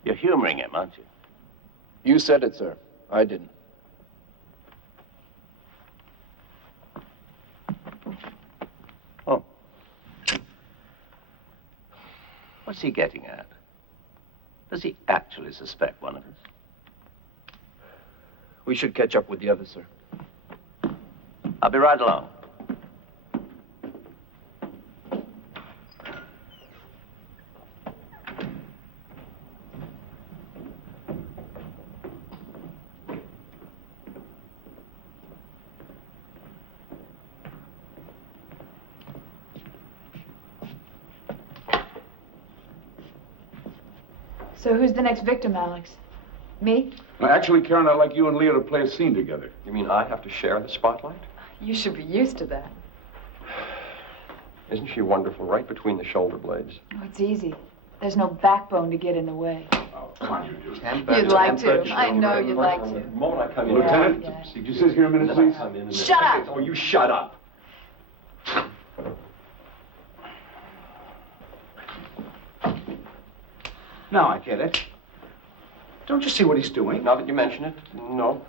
You're humoring him, aren't you? You said it, sir. I didn't. Oh. What's he getting at? Does he actually suspect one of us? We should catch up with the others, sir. I'll be right along. So who's the next victim, Alex? Me? Actually, Karen, I'd like you and Leo to play a scene together. You mean I have to share the spotlight? You should be used to that. Isn't she wonderful right between the shoulder blades? Oh, it's easy. There's no backbone to get in the way. Oh, come on, you do. You'd like to. I know you'd like to. The moment I come in. Lieutenant, could you sit here a minute, please? Shut up! Oh, you shut up. Now I get it. Don't you see what he's doing? Now that you mention it, no.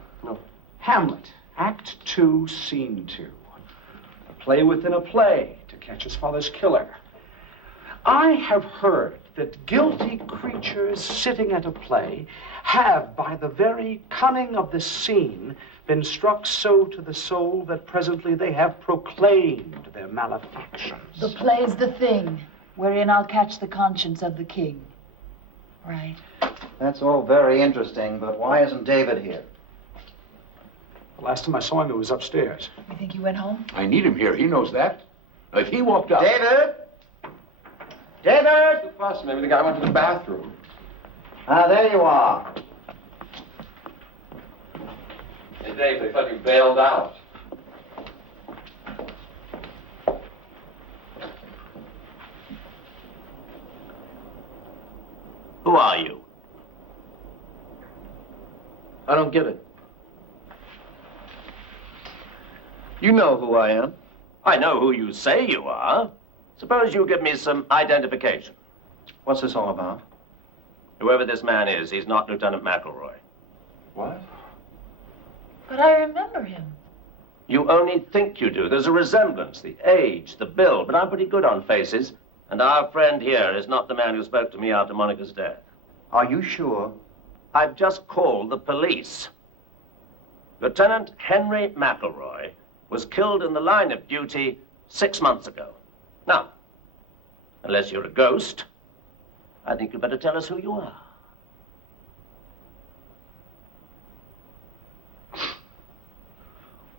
Hamlet, Act 2, Scene 2. A play within a play to catch his father's killer. I have heard that guilty creatures sitting at a play have, by the very cunning of the scene, been struck so to the soul that presently they have proclaimed their malefactions. The play's the thing, wherein I'll catch the conscience of the king. Right. That's all very interesting, but why isn't David here? The last time I saw him, he was upstairs. You think he went home? I need him here. He knows that. If he walked out... David? David? The fuss. Maybe the guy went to the bathroom. Ah, there you are. Hey, Dave, they thought you bailed out. Who are you? I don't get it. You know who I am. I know who you say you are. Suppose you give me some identification. What's this all about? Whoever this man is, he's not Lieutenant McElroy. What? But I remember him. You only think you do. There's a resemblance, the age, the build, but I'm pretty good on faces. And our friend here is not the man who spoke to me after Monica's death. Are you sure? I've just called the police. Lieutenant Henry McElroy was killed in the line of duty 6 months ago. Now, unless you're a ghost, I think you better tell us who you are.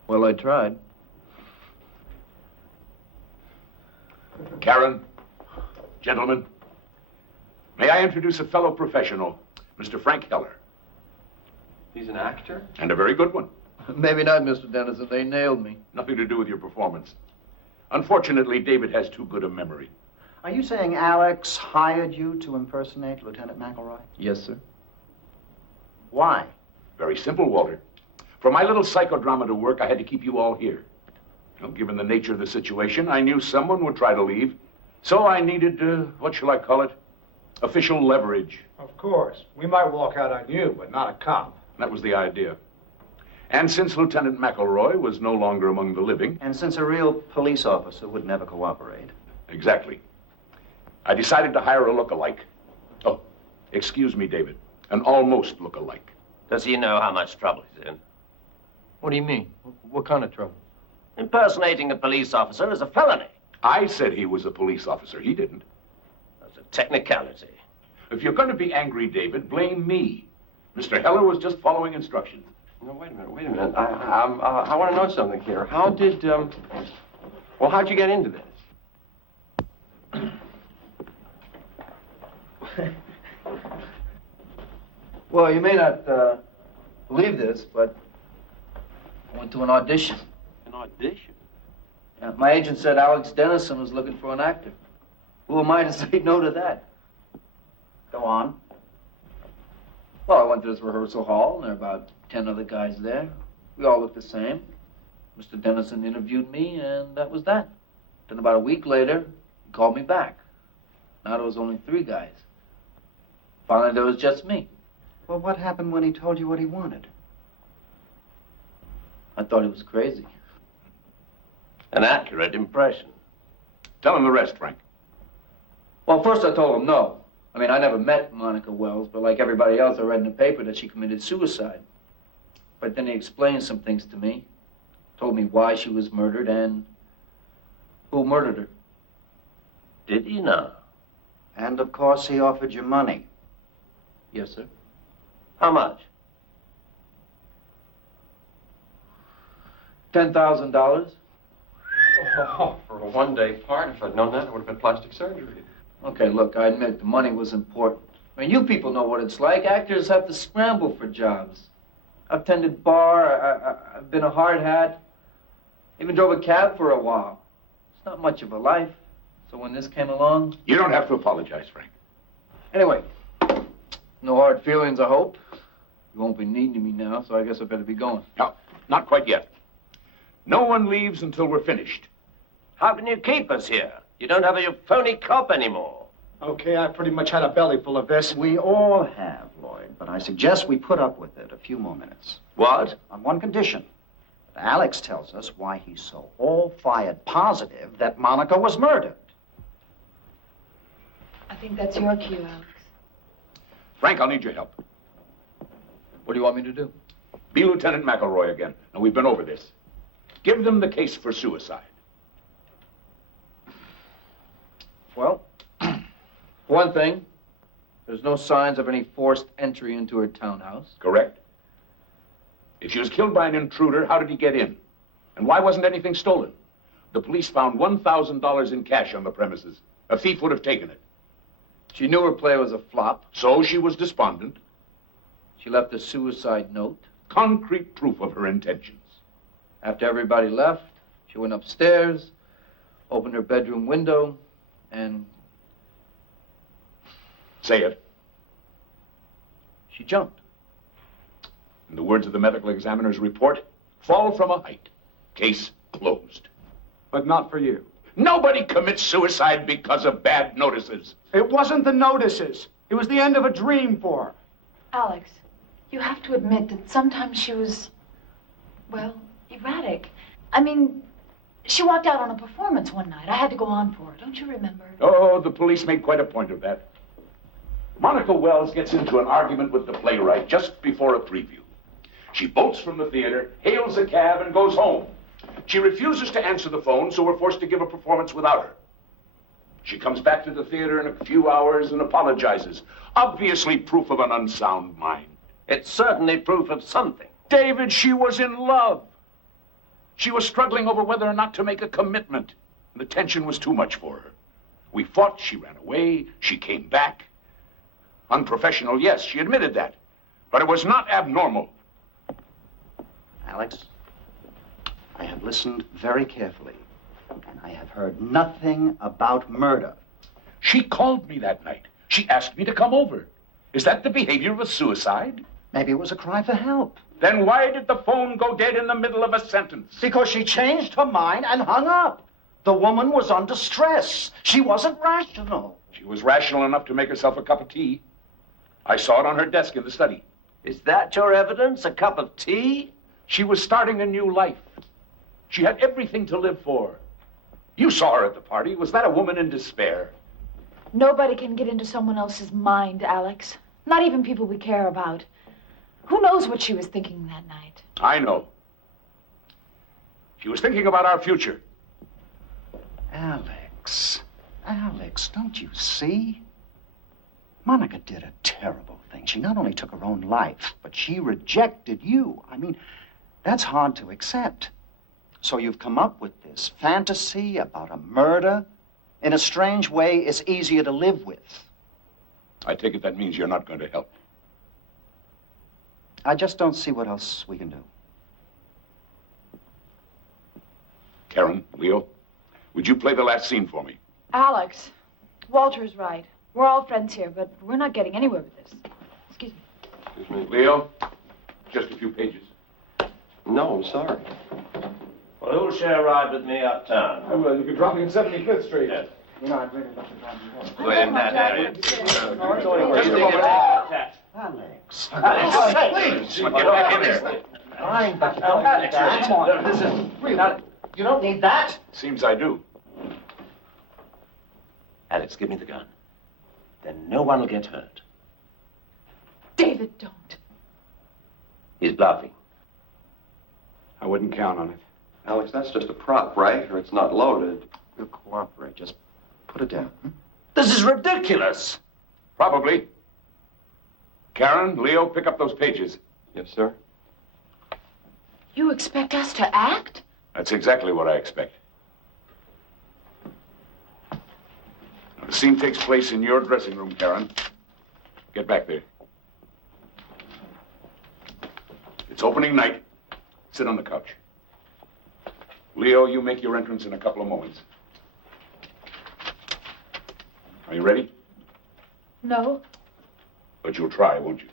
Well, I tried. Karen, gentlemen, may I introduce a fellow professional, Mr. Frank Heller. He's an actor? And a very good one. Maybe not, Mr. Dennison. They nailed me. Nothing to do with your performance. Unfortunately, David has too good a memory. Are you saying Alex hired you to impersonate Lieutenant McElroy? Yes, sir. Why? Very simple, Walter. For my little psychodrama to work, I had to keep you all here. You know, given the nature of the situation, I knew someone would try to leave. So I needed, what shall I call it? Official leverage. Of course. We might walk out on you, but not a cop. That was the idea. And since Lieutenant McElroy was no longer among the living... And since a real police officer would never cooperate. Exactly. I decided to hire a look-alike. Oh, excuse me, David. An almost look-alike. Does he know how much trouble he's in? What do you mean? What kind of trouble? Impersonating a police officer is a felony. I said he was a police officer. He didn't. That's a technicality. If you're going to be angry, David, blame me. Mr. Heller was just following instructions. No, wait a minute. I want to know something here. How did, well, how'd you get into this? Well, you may not believe this, but I went to an audition. An audition? Yeah, my agent said Alex Dennison was looking for an actor. Who am I to say no to that? Go on. Well, I went to this rehearsal hall, and there were about 10 other guys there. We all looked the same. Mr. Dennison interviewed me, and that was that. Then about a week later, he called me back. Now there was only 3 guys. Finally, there was just me. Well, what happened when he told you what he wanted? I thought he was crazy. An accurate impression. Tell him the rest, Frank. Well, first I told him no. I mean, I never met Monica Wells, but like everybody else, I read in the paper that she committed suicide. But then he explained some things to me, told me why she was murdered and who murdered her. Did he know? And, of course, he offered you money. Yes, sir. How much? $10,000. Oh, for a one-day part, if I'd known that, it would have been plastic surgery. Okay, look, I admit the money was important. I mean, you people know what it's like. Actors have to scramble for jobs. I've tended bar, I've been a hard hat, even drove a cab for a while. It's not much of a life. So when this came along... You don't have to apologize, Frank. Anyway, no hard feelings, I hope. You won't be needing me now, so I guess I better be going. No, not quite yet. No one leaves until we're finished. How can you keep us here? You don't have a phony cop anymore. Okay, I pretty much had a belly full of this. We all have, Lloyd, but I suggest we put up with it a few more minutes. What? On one condition. Alex tells us why he's so all-fired positive that Monica was murdered. I think that's your cue, Alex. Frank, I'll need your help. What do you want me to do? Be Lieutenant McElroy again. Now, we've been over this. Give them the case for suicide. Well, for one thing, there's no signs of any forced entry into her townhouse. Correct. If she was killed by an intruder, how did he get in? And why wasn't anything stolen? The police found $1,000 in cash on the premises. A thief would have taken it. She knew her play was a flop. So she was despondent. She left a suicide note. Concrete proof of her intentions. After everybody left, she went upstairs, opened her bedroom window, and... Say it. She jumped. In the words of the medical examiner's report, fall from a height. Case closed. But not for you. Nobody commits suicide because of bad notices. It wasn't the notices. It was the end of a dream for her. Alex, you have to admit that sometimes she was, well, erratic. I mean, she walked out on a performance one night. I had to go on for her. Don't you remember? Oh, the police made quite a point of that. Monica Wells gets into an argument with the playwright just before a preview. She bolts from the theater, hails a cab, and goes home. She refuses to answer the phone, so we're forced to give a performance without her. She comes back to the theater in a few hours and apologizes. Obviously proof of an unsound mind. It's certainly proof of something. David, she was in love. She was struggling over whether or not to make a commitment. The tension was too much for her. We fought, she ran away, she came back. Unprofessional, yes, she admitted that. But it was not abnormal. Alex, I have listened very carefully, and I have heard nothing about murder. She called me that night. She asked me to come over. Is that the behavior of a suicide? Maybe it was a cry for help. Then why did the phone go dead in the middle of a sentence? Because she changed her mind and hung up. The woman was under stress. She wasn't rational. She was rational enough to make herself a cup of tea. I saw it on her desk in the study. Is that your evidence? A cup of tea? She was starting a new life. She had everything to live for. You saw her at the party. Was that a woman in despair? Nobody can get into someone else's mind, Alex. Not even people we care about. Who knows what she was thinking that night? I know. She was thinking about our future. Alex, don't you see? Monica did a terrible thing. She not only took her own life, but she rejected you. I mean, that's hard to accept. So you've come up with this fantasy about a murder. In a strange way, it's easier to live with. I take it that means you're not going to help. I just don't see what else we can do. Karen, Leo, would you play the last scene for me? Alex, Walter's right. We're all friends here, but we're not getting anywhere with this. Excuse me. Excuse me. Leo, just a few pages. No, I'm sorry. Well, who'll share a ride with me uptown? Well, you can drop me at 75th Street. Yes. You know, I'd really love to drive you home. Go in that area. Alex. Please. Get back in there. Fine, but you don't need that. Come on. This is real. You don't need that. Seems I do. Alex, give me the gun. Then no one will get hurt. David, don't. He's bluffing. I wouldn't count on it. Alex, that's just a prop, right? Or it's not loaded. We'll cooperate. Just put it down. This is ridiculous. Probably. Karen, Leo, pick up those pages. Yes, sir. You expect us to act? That's exactly what I expect. Now, the scene takes place in your dressing room, Karen. Get back there. It's opening night. Sit on the couch. Leo, you make your entrance in a couple of moments. Are you ready? No. But you'll try, won't you?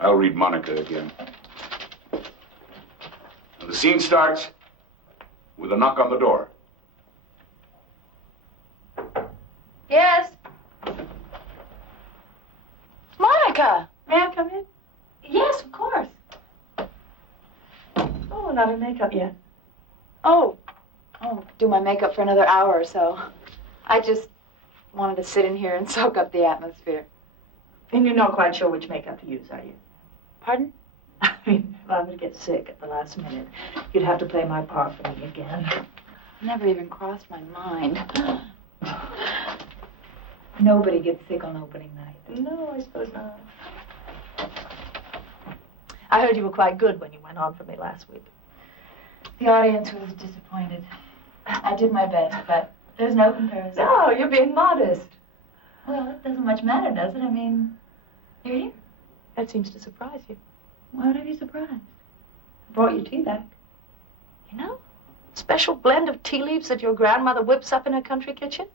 I'll read Monica again. Now, the scene starts with a knock on the door. Yes. Monica! May I come in? Yes, of course. Oh, not in makeup yet. Oh, do my makeup for another hour or so. I just wanted to sit in here and soak up the atmosphere. And you're not quite sure which makeup to use, are you? Pardon? I mean, if I were to get sick at the last minute, you'd have to play my part for me again. Never even crossed my mind. Nobody gets sick on opening night. No, I suppose not. I heard you were quite good when you went on for me last week. The audience was disappointed. I did my best, but there's no comparison. No, you're being modest. Well, it doesn't much matter, does it? I mean, you're here. That seems to surprise you. Why would I be surprised? I brought your tea back. You know, special blend of tea leaves that your grandmother whips up in her country kitchen.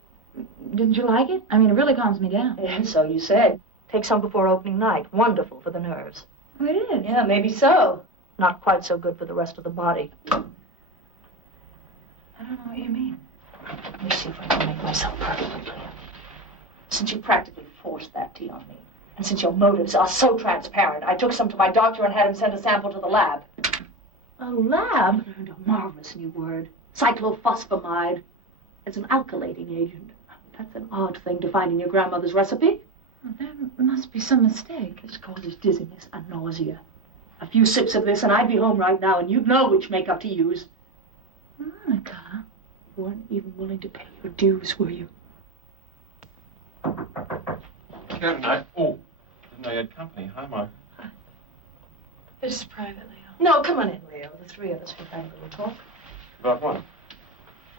Didn't you like it? I mean, it really calms me down. Yeah, so you said. Take some before opening night. Wonderful for the nerves. Oh, it is? Yeah, maybe so. Not quite so good for the rest of the body. I don't know what you mean. Let me see if I can make myself perfectly clear. Since you practically forced that tea on me, and since your motives are so transparent, I took some to my doctor and had him send a sample to the lab. A lab? I learned a marvelous new word. Cyclophosphamide. It's an alkylating agent. That's an odd thing to find in your grandmother's recipe. Well, there must be some mistake. This causes dizziness and nausea. A few sips of this and I'd be home right now and you'd know which makeup to use. Monica. You weren't even willing to pay your dues, were you? Karen, didn't know you had company. Hi, Mark. This is private, Leo. No, come on in, Leo. The three of us could have a little talk. About what?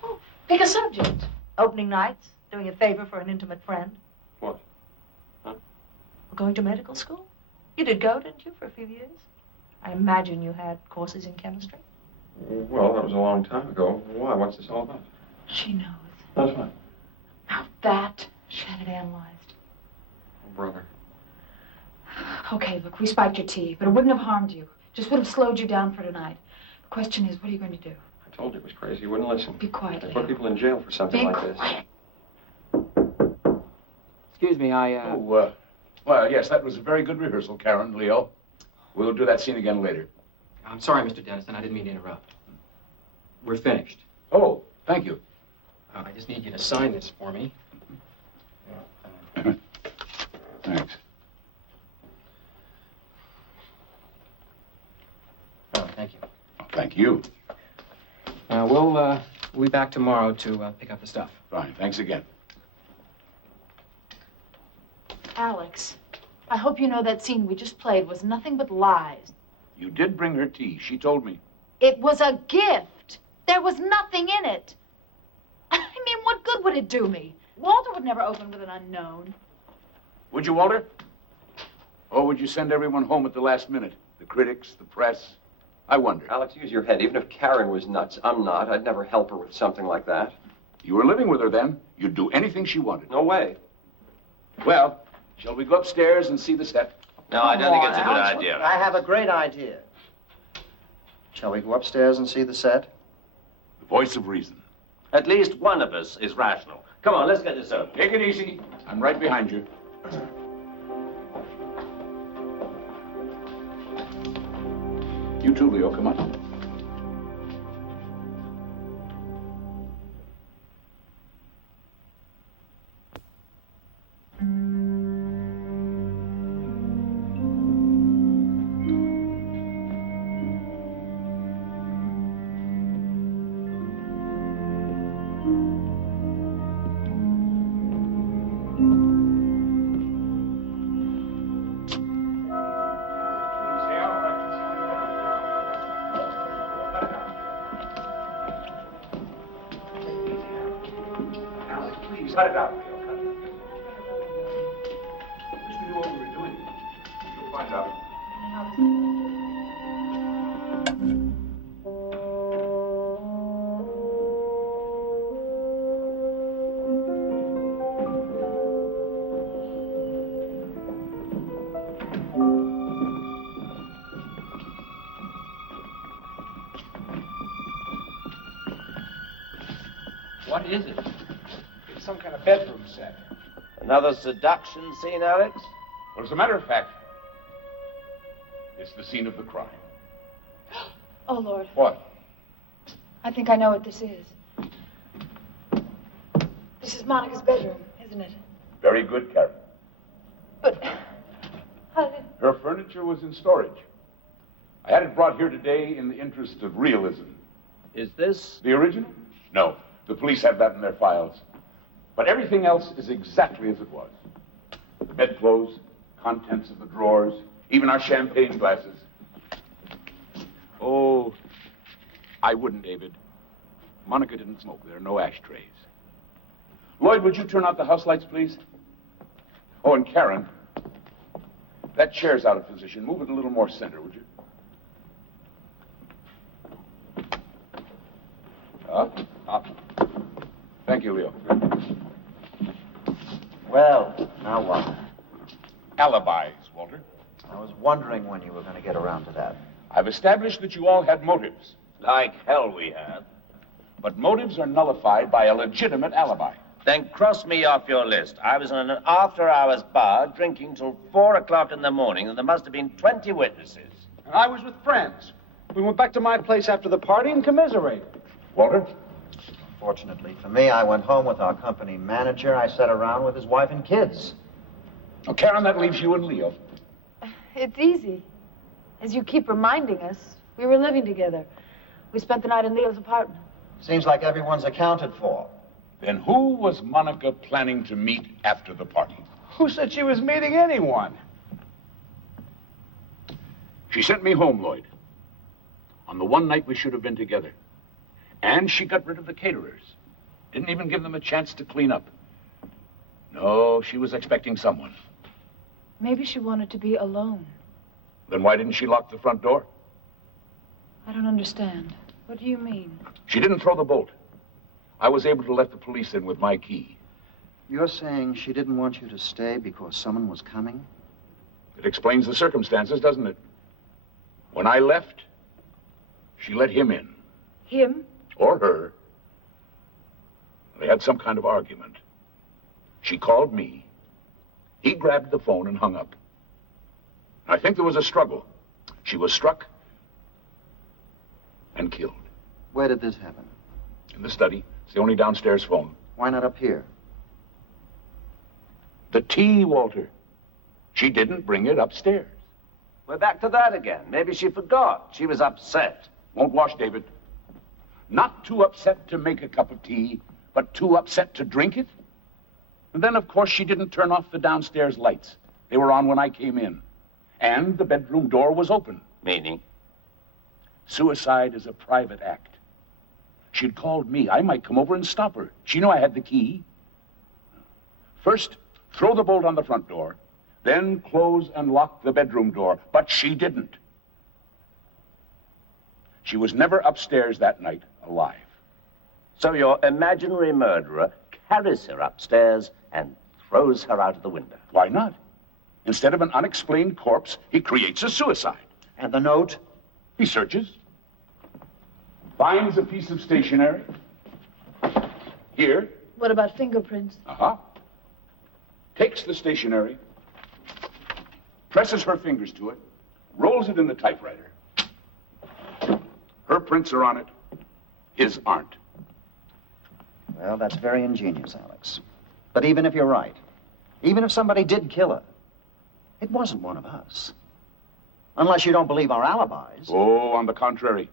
Oh, pick a subject. Opening nights, doing a favor for an intimate friend. What? Huh? Or going to medical school. You did go, didn't you, for a few years? I imagine you had courses in chemistry. Well, that was a long time ago. Why? What's this all about? She knows. That's what? Now that she had it analyzed. Oh, brother. Okay, look, we spiked your tea, but it wouldn't have harmed you. Just would have slowed you down for tonight. The question is, what are you going to do? I told you it was crazy. You wouldn't listen. Be quiet, They Leo. put people in jail for something Be like quiet. this. Excuse me, Well, yes, that was a very good rehearsal, Karen, Leo. We'll do that scene again later. I'm sorry, Mr. Dennison. I didn't mean to interrupt. We're finished. Oh, thank you. I just need you to sign this for me. Thanks. Oh, thank you. Thank you. We'll be back tomorrow to pick up the stuff. Fine, thanks again. Alex, I hope you know that scene we just played was nothing but lies. You did bring her tea. She told me. It was a gift. There was nothing in it. I mean, what good would it do me? Walter would never open with an unknown. Would you, Walter? Or would you send everyone home at the last minute? The critics, the press? I wonder. Alex, use your head. Even if Karen was nuts, I'm not. I'd never help her with something like that. You were living with her then. You'd do anything she wanted. No way. Well, shall we go upstairs and see the set? No, I don't think it's a good idea. I have a great idea. Shall we go upstairs and see the set? The voice of reason. At least one of us is rational. Come on, let's get this over. Take it easy. I'm right behind you. You too, Leo. Come on. Cut it out, Leo. Cut it. Wish we knew what we were doing. You'll find out. What is it? It's some kind of bedroom set. Another seduction scene, Alex? Well, as a matter of fact, it's the scene of the crime. Oh, Lord. What? I think I know what this is. This is Monica's bedroom, isn't it? Very good, Karen. But how did... Her furniture was in storage. I had it brought here today in the interest of realism. Is this... the original? No. The police have that in their files. But everything else is exactly as it was. The bedclothes, contents of the drawers, even our champagne glasses. Oh, I wouldn't, David. Monica didn't smoke. There are no ashtrays. Lloyd, would you turn out the house lights, please? Oh, and Karen, that chair's out of position. Move it a little more center, would you? Up. Thank you, Leo. Well, now what? Alibis, Walter. I was wondering when you were going to get around to that. I've established that you all had motives. Like hell we have. But motives are nullified by a legitimate alibi. Then cross me off your list. I was in an after-hours bar drinking till 4 o'clock in the morning, and there must have been 20 witnesses. And I was with friends. We went back to my place after the party and commiserated. Walter? Fortunately for me, I went home with our company manager. I sat around with his wife and kids. Oh, Karen, that leaves you and Leo. It's easy. As you keep reminding us, we were living together. We spent the night in Leo's apartment. Seems like everyone's accounted for. Then who was Monica planning to meet after the party? Who said she was meeting anyone? She sent me home, Lloyd, on the one night we should have been together. And she got rid of the caterers. Didn't even give them a chance to clean up. No, she was expecting someone. Maybe she wanted to be alone. Then why didn't she lock the front door? I don't understand. What do you mean? She didn't throw the bolt. I was able to let the police in with my key. You're saying she didn't want you to stay because someone was coming? It explains the circumstances, doesn't it? When I left, she let him in. Him? Or her. They had some kind of argument. She called me. He grabbed the phone and hung up. I think there was a struggle. She was struck and killed. Where did this happen? In the study. It's the only downstairs phone. Why not up here? The tea, Walter. She didn't bring it upstairs. We're back to that again. Maybe she forgot. She was upset. Won't wash, David. Not too upset to make a cup of tea, but too upset to drink it. And then, of course, she didn't turn off the downstairs lights. They were on when I came in. And the bedroom door was open. Meaning? Suicide is a private act. She'd called me. I might come over and stop her. She knew I had the key. First, throw the bolt on the front door, then close and lock the bedroom door. But she didn't. She was never upstairs that night alive. So your imaginary murderer carries her upstairs and throws her out of the window. Why not? Instead of an unexplained corpse, he creates a suicide. And the note? He searches. finds a piece of stationery. Here. What about fingerprints? Uh-huh. Takes the stationery, presses her fingers to it, rolls it in the typewriter. Her prints are on it. His aren't. Well, that's very ingenious, Alex. But even if you're right, even if somebody did kill her, it wasn't one of us. Unless you don't believe our alibis. Oh, on the contrary.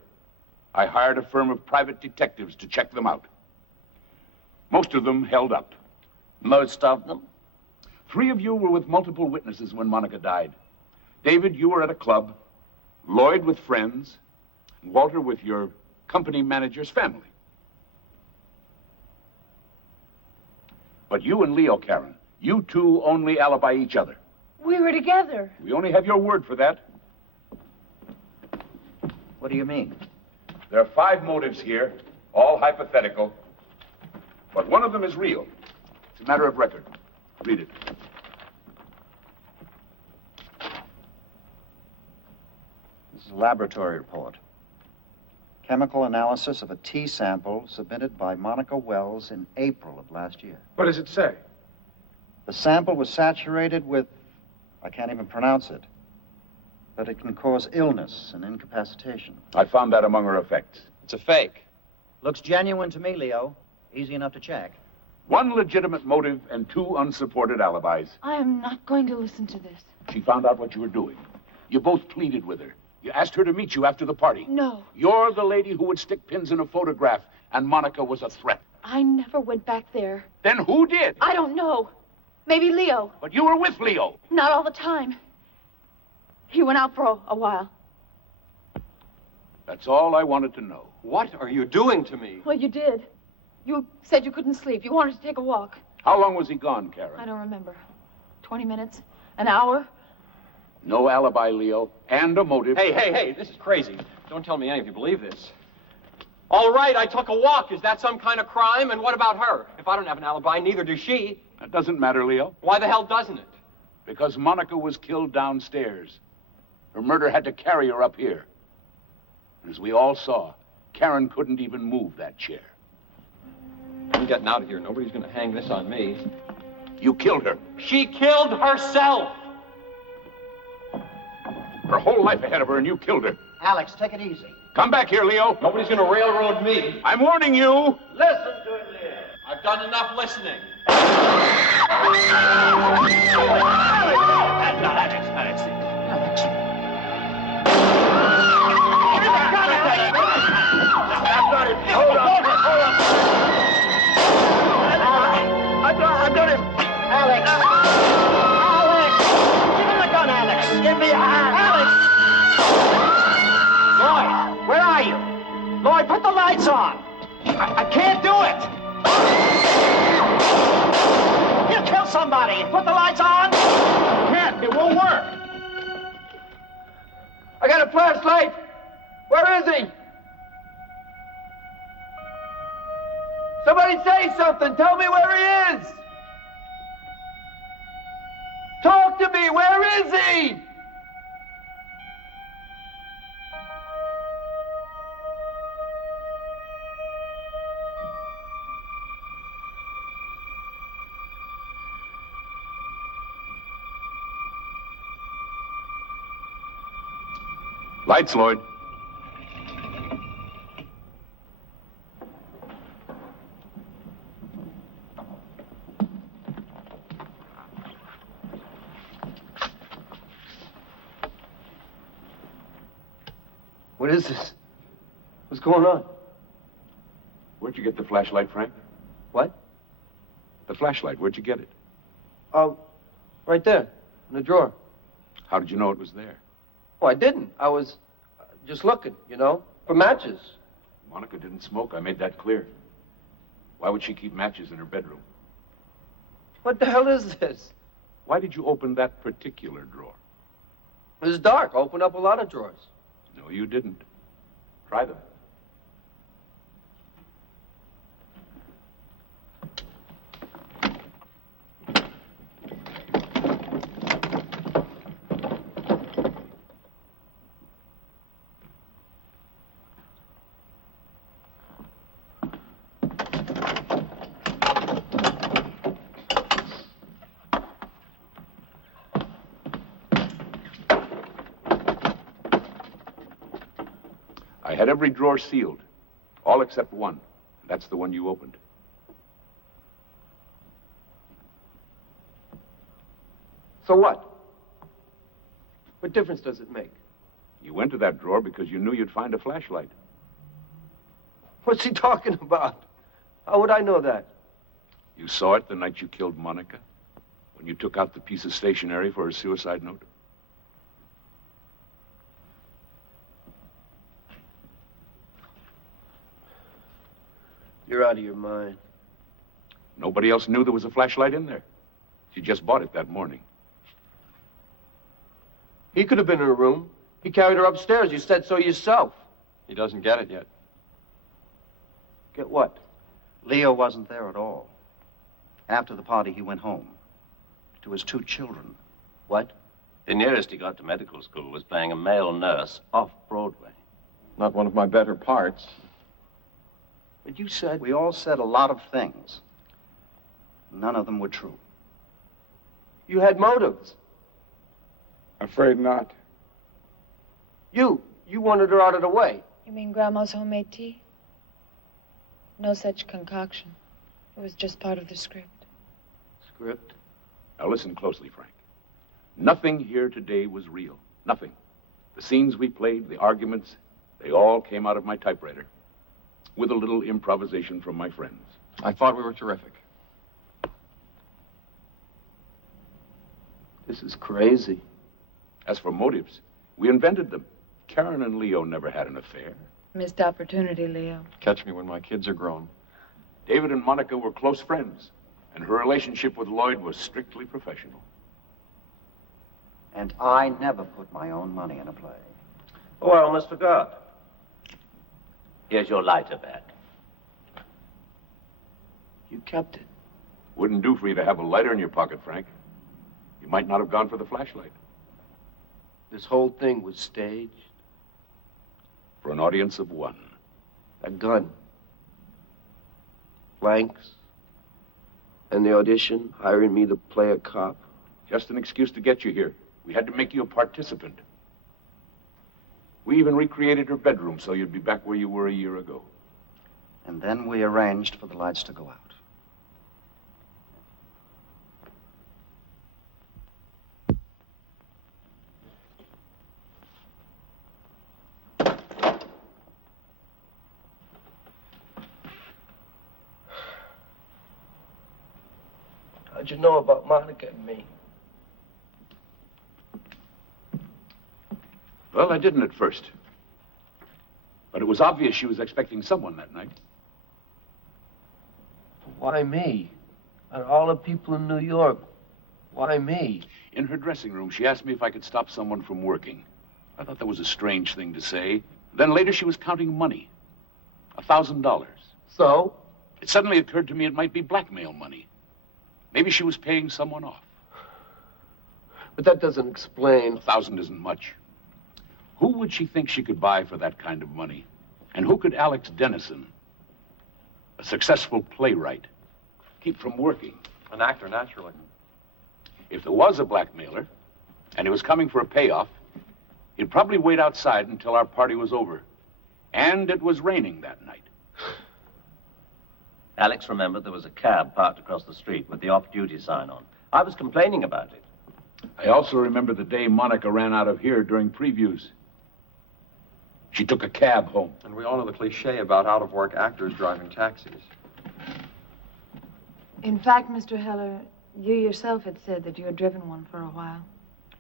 I hired a firm of private detectives to check them out. Most of them held up. Most of them? 3 of you were with multiple witnesses when Monica died. David, you were at a club. Lloyd with friends. And Walter with your company manager's family. But you and Leo, Karen, you two only alibi each other. We were together. We only have your word for that. What do you mean? There are 5 motives here, all hypothetical. But one of them is real. It's a matter of record. Read it. This is a laboratory report. Chemical analysis of a tea sample submitted by Monica Wells in April of last year. What does it say? The sample was saturated with, I can't even pronounce it, but it can cause illness and incapacitation. I found that among her effects. It's a fake. Looks genuine to me, Leo. Easy enough to check. 1 legitimate motive and 2 unsupported alibis. I am not going to listen to this. She found out what you were doing. You both pleaded with her. You asked her to meet you after the party. No. You're the lady who would stick pins in a photograph, and Monica was a threat. I never went back there. Then who did? I don't know. Maybe Leo. But you were with Leo. Not all the time. He went out for a while. That's all I wanted to know. What are you doing to me? Well, you did. You said you couldn't sleep. You wanted to take a walk. How long was he gone, Karen? I don't remember. 20 minutes? An hour? No alibi, Leo, and a motive. Hey, this is crazy. Don't tell me any of you believe this. All right, I took a walk. Is that some kind of crime? And what about her? If I don't have an alibi, neither does she. That doesn't matter, Leo. Why the hell doesn't it? Because Monica was killed downstairs. Her murder had to carry her up here. And as we all saw, Karen couldn't even move that chair. I'm getting out of here. Nobody's going to hang this on me. You killed her. She killed herself! Her whole life ahead of her, and you killed her. Alex, take it easy. Come back here, Leo. Nobody's going to railroad me. I'm warning you. Listen to it, Leo. I've done enough listening. Hold on. I've got him. Alex! Alex! Give him the gun, Alex! Give me a hand! Alex! Lloyd, where are you? Lloyd, put the lights on! I can't do it! He'll kill somebody! Put the lights on! Can't. It won't work. I got a flashlight. Where is he? Somebody say something. Tell me where he is. Talk to me. Where is he? Lights, Lloyd. What is this? What's going on? Where'd you get the flashlight, Frank? What? The flashlight, where'd you get it? Oh, right there, in the drawer. How did you know it was there? Oh, I didn't. I was just looking, you know, for matches. Monica didn't smoke. I made that clear. Why would she keep matches in her bedroom? What the hell is this? Why did you open that particular drawer? It was dark. I opened up a lot of drawers. No, you didn't. Try them. every drawer sealed. All except one. That's the one you opened. So what? What difference does it make? You went to that drawer because you knew you'd find a flashlight. What's he talking about? How would I know that? You saw it the night you killed Monica? When you took out the piece of stationery for her suicide note? You're out of your mind. Nobody else knew there was a flashlight in there. She just bought it that morning. He could have been in her room. He carried her upstairs. You said so yourself. He doesn't get it yet. Get what? Leo wasn't there at all. After the party, he went home to his 2 children. What? The nearest he got to medical school was playing a male nurse off Broadway. Not one of my better parts. But you said... We all said a lot of things. None of them were true. You had motives. Afraid not. You wanted her out of the way. You mean Grandma's homemade tea? No such concoction. It was just part of the script. Script? Now listen closely, Frank. Nothing here today was real. Nothing. The scenes we played, the arguments, they all came out of my typewriter. With a little improvisation from my friends. I thought we were terrific. This is crazy. As for motives, we invented them. Karen and Leo never had an affair. Missed opportunity, Leo. Catch me when my kids are grown. David and Monica were close friends, and her relationship with Lloyd was strictly professional. And I never put my own money in a play. Oh, I almost forgot. Here's your lighter back. You kept it. Wouldn't do for you to have a lighter in your pocket, Frank. You might not have gone for the flashlight. This whole thing was staged. For an audience of 1. A gun. Blanks. And the audition, hiring me to play a cop. Just an excuse to get you here. We had to make you a participant. We even recreated her bedroom so you'd be back where you were a year ago. And then we arranged for the lights to go out. How'd you know about Monica and me? Well, I didn't at first. But it was obvious she was expecting someone that night. Why me? Out of all the people in New York, why me? In her dressing room, she asked me if I could stop someone from working. I thought that was a strange thing to say. Then later she was counting money. $1,000. So? It suddenly occurred to me it might be blackmail money. Maybe she was paying someone off. But that doesn't explain. 1,000 isn't much. Who would she think she could buy for that kind of money? And who could Alex Dennison, a successful playwright, keep from working? An actor, naturally. If there was a blackmailer, and he was coming for a payoff, he'd probably wait outside until our party was over. And it was raining that night. Alex remembered there was a cab parked across the street with the off-duty sign on. I was complaining about it. I also remember the day Monica ran out of here during previews. She took a cab home. And we all know the cliche about out-of-work actors driving taxis. In fact, Mr. Heller, you yourself had said that you had driven one for a while.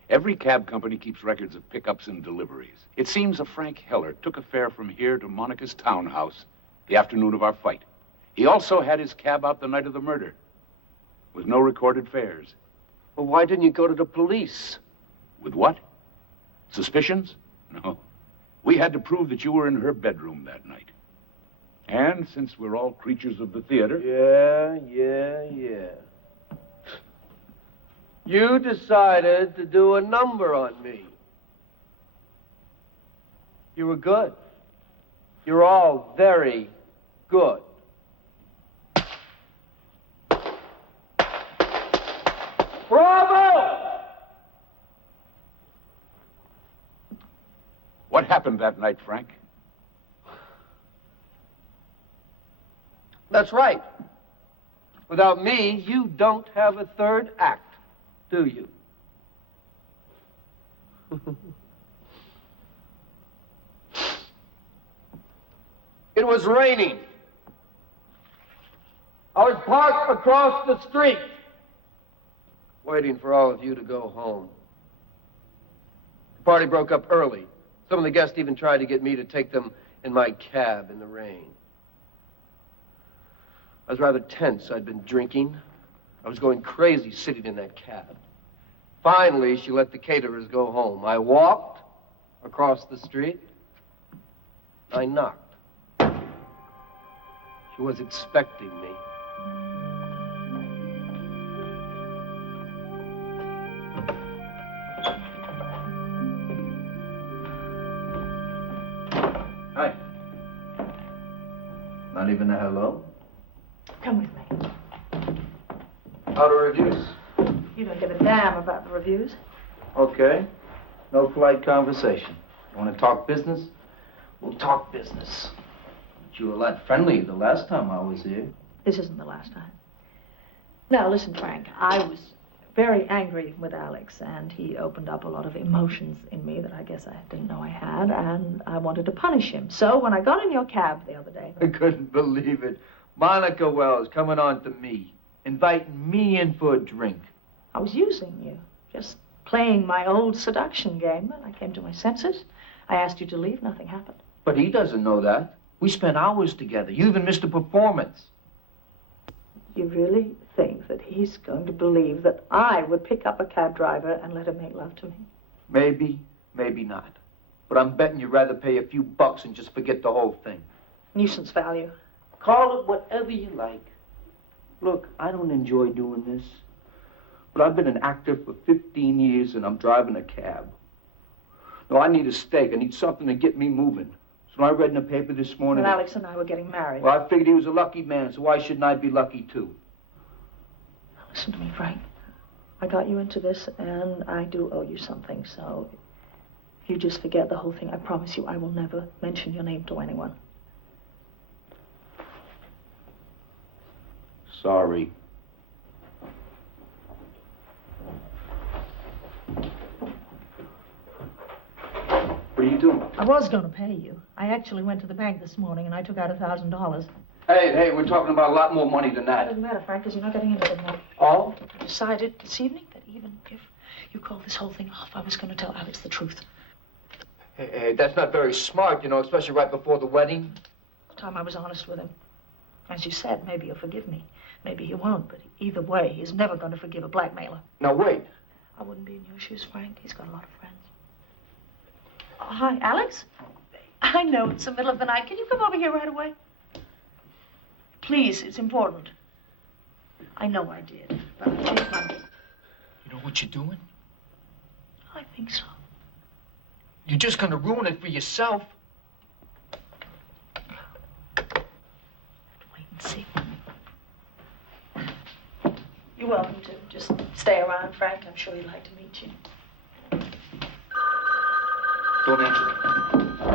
Every cab company keeps records of pickups and deliveries. It seems a Frank Heller took a fare from here to Monica's townhouse the afternoon of our fight. He also had his cab out the night of the murder, with no recorded fares. Well, why didn't you go to the police? With what? Suspicions? No. We had to prove that you were in her bedroom that night. And since we're all creatures of the theater... Yeah. You decided to do a number on me. You were good. You're all very good. Bravo! What happened that night, Frank? That's right. Without me, you don't have a third act, do you? It was raining. I was parked across the street, waiting for all of you to go home. The party broke up early. Some of the guests even tried to get me to take them in my cab in the rain. I was rather tense. I'd been drinking. I was going crazy sitting in that cab. Finally, she let the caterers go home. I walked across the street. I knocked. She was expecting me. Hi. Not even a hello? Come with me. How are reviews? You don't give a damn about the reviews. Okay. No polite conversation. You want to talk business? We'll talk business. But you were a lot friendlier the last time I was here. This isn't the last time. Now, listen, Frank, I was very angry with Alex, and he opened up a lot of emotions in me that I guess I didn't know I had, and I wanted to punish him. So when I got in your cab the other day... I couldn't believe it. Monica Wells coming on to me, inviting me in for a drink. I was using you, just playing my old seduction game, and I came to my senses. I asked you to leave, nothing happened. But he doesn't know that. We spent hours together. You even missed a performance. You really think that he's going to believe that I would pick up a cab driver and let him make love to me? Maybe, maybe not. But I'm betting you'd rather pay a few bucks and just forget the whole thing. Nuisance value. Call it whatever you like. Look, I don't enjoy doing this. But I've been an actor for 15 years and I'm driving a cab. No, I need a steak. I need something to get me moving. So I read in the paper this morning... Well, Alex and I were getting married. Well, I figured he was a lucky man, so why shouldn't I be lucky too? Listen to me, Frank. I got you into this, and I do owe you something, so if you just forget the whole thing, I promise you I will never mention your name to anyone. Sorry. What are you doing? I was going to pay you. I actually went to the bank this morning, and I took out $1,000. Hey, we're talking about a lot more money than It that. doesn't matter, Frank, because you're not getting into it now. Oh? I decided this evening that even if you called this whole thing off, I was going to tell Alex the truth. Hey, that's not very smart, you know, especially right before the wedding. The time I was honest with him. As you said, maybe he'll forgive me. Maybe he won't, but either way, he's never going to forgive a blackmailer. Now, wait. I wouldn't be in your shoes, Frank. He's got a lot of friends. Oh, hi, Alex? I know it's the middle of the night. Can you come over here right away? Please, it's important. I know I did, but I changed my... You know what you're doing? I think so. You're just gonna ruin it for yourself. Wait and see. You're welcome to. Just stay around, Frank. I'm sure he'd like to meet you. Don't answer it.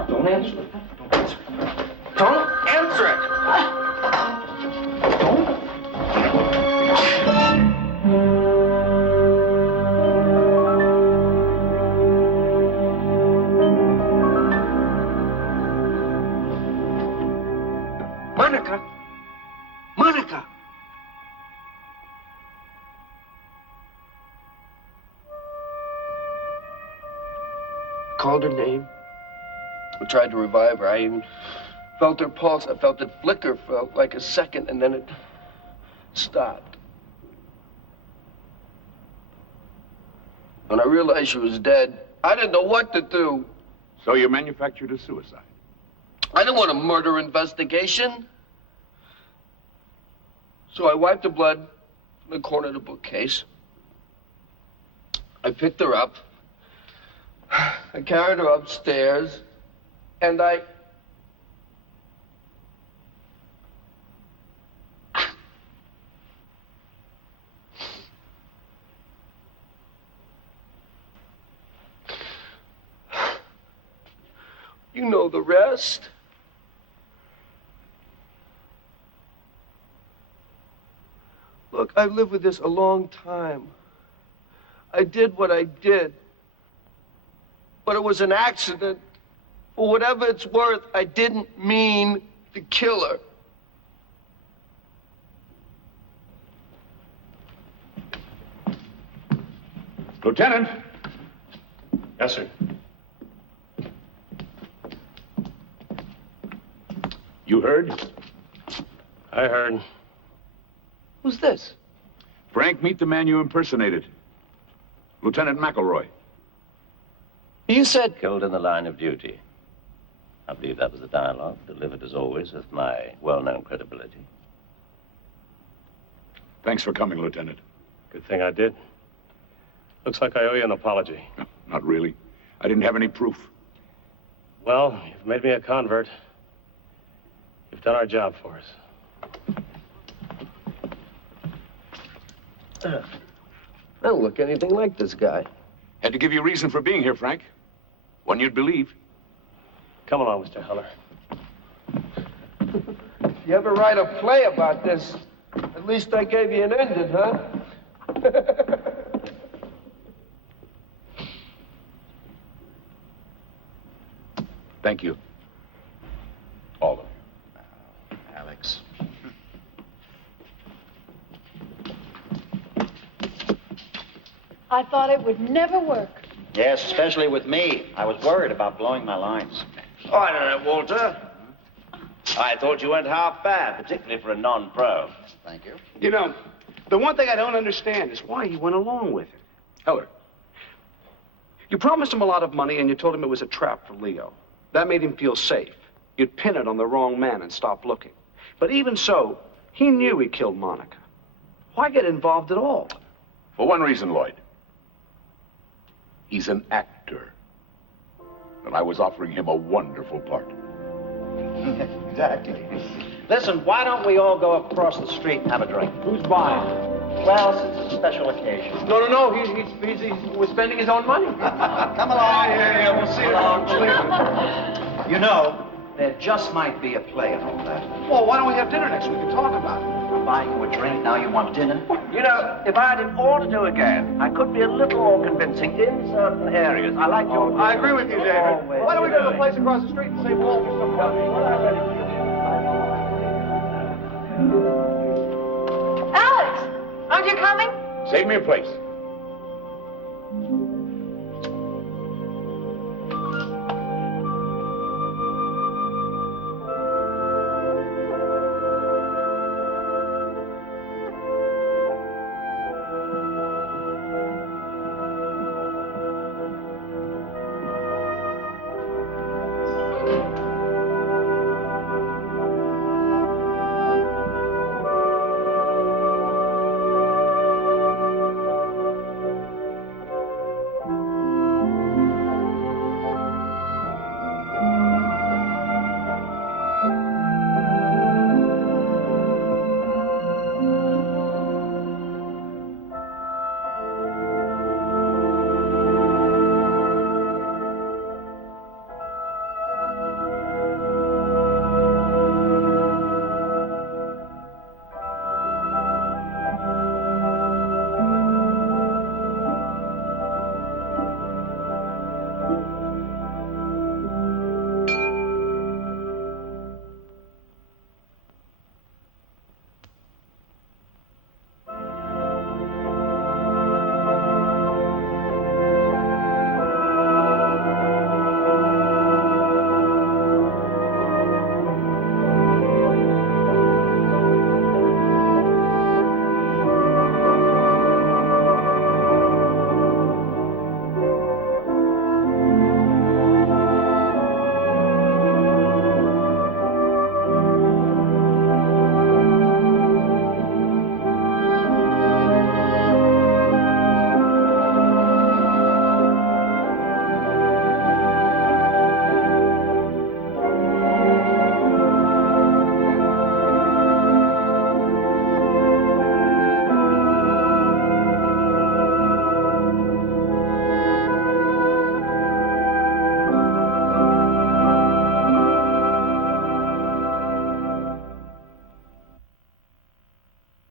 Don't answer it. Don't answer it. Don't answer it! Don't. Monica! Monica! Called her name. I tried to revive her. I even felt her pulse. I felt it flicker for like a second, and then it stopped. When I realized she was dead, I didn't know what to do. So you manufactured a suicide? I didn't want a murder investigation. So I wiped the blood from the corner of the bookcase. I picked her up. I carried her upstairs, and I... You know the rest. Look, I've lived with this a long time. I did what I did. But it was an accident. For whatever it's worth, I didn't mean to kill her. Lieutenant! Yes, sir. You heard? I heard. Who's this? Frank, meet the man you impersonated. Lieutenant McElroy. You said... Killed in the line of duty. I believe that was the dialogue, delivered as always with my well-known credibility. Thanks for coming, Lieutenant. Good thing I did. Looks like I owe you an apology. No, not really. I didn't have any proof. Well, you've made me a convert. You've done our job for us. I don't look anything like this guy. Had to give you reason for being here, Frank. One you'd believe. Come along, Mr. Heller. If you ever write a play about this, at least I gave you an ending, huh? Thank you. All of you. Alex. I thought it would never work. Yes, especially with me. I was worried about blowing my lines. Oh, I don't know, Walter. I thought you went half bad, particularly for a non-pro. Thank you. You know, the one thing I don't understand is why he went along with it. Heller. You promised him a lot of money and you told him it was a trap for Leo. That made him feel safe. You'd pin it on the wrong man and stop looking. But even so, he knew he killed Monica. Why get involved at all? For one reason, Lloyd. He's an actor. And I was offering him a wonderful part. Exactly. Listen, why don't we all go across the street and have a drink? Who's buying? Well, since it's a special occasion. No. He's spending his own money. Come along. Yeah, we'll see you later. You know, there just might be a play in all that. Well, why don't we have dinner next week and talk about it? I'm buying you a drink, now you want dinner? You know, if I had it all to do again, I could be a little more convincing in certain areas. I like your... I agree with you, David. Why don't we go to the place across the street and save Walter some money? Alex, aren't you coming? Save me a place.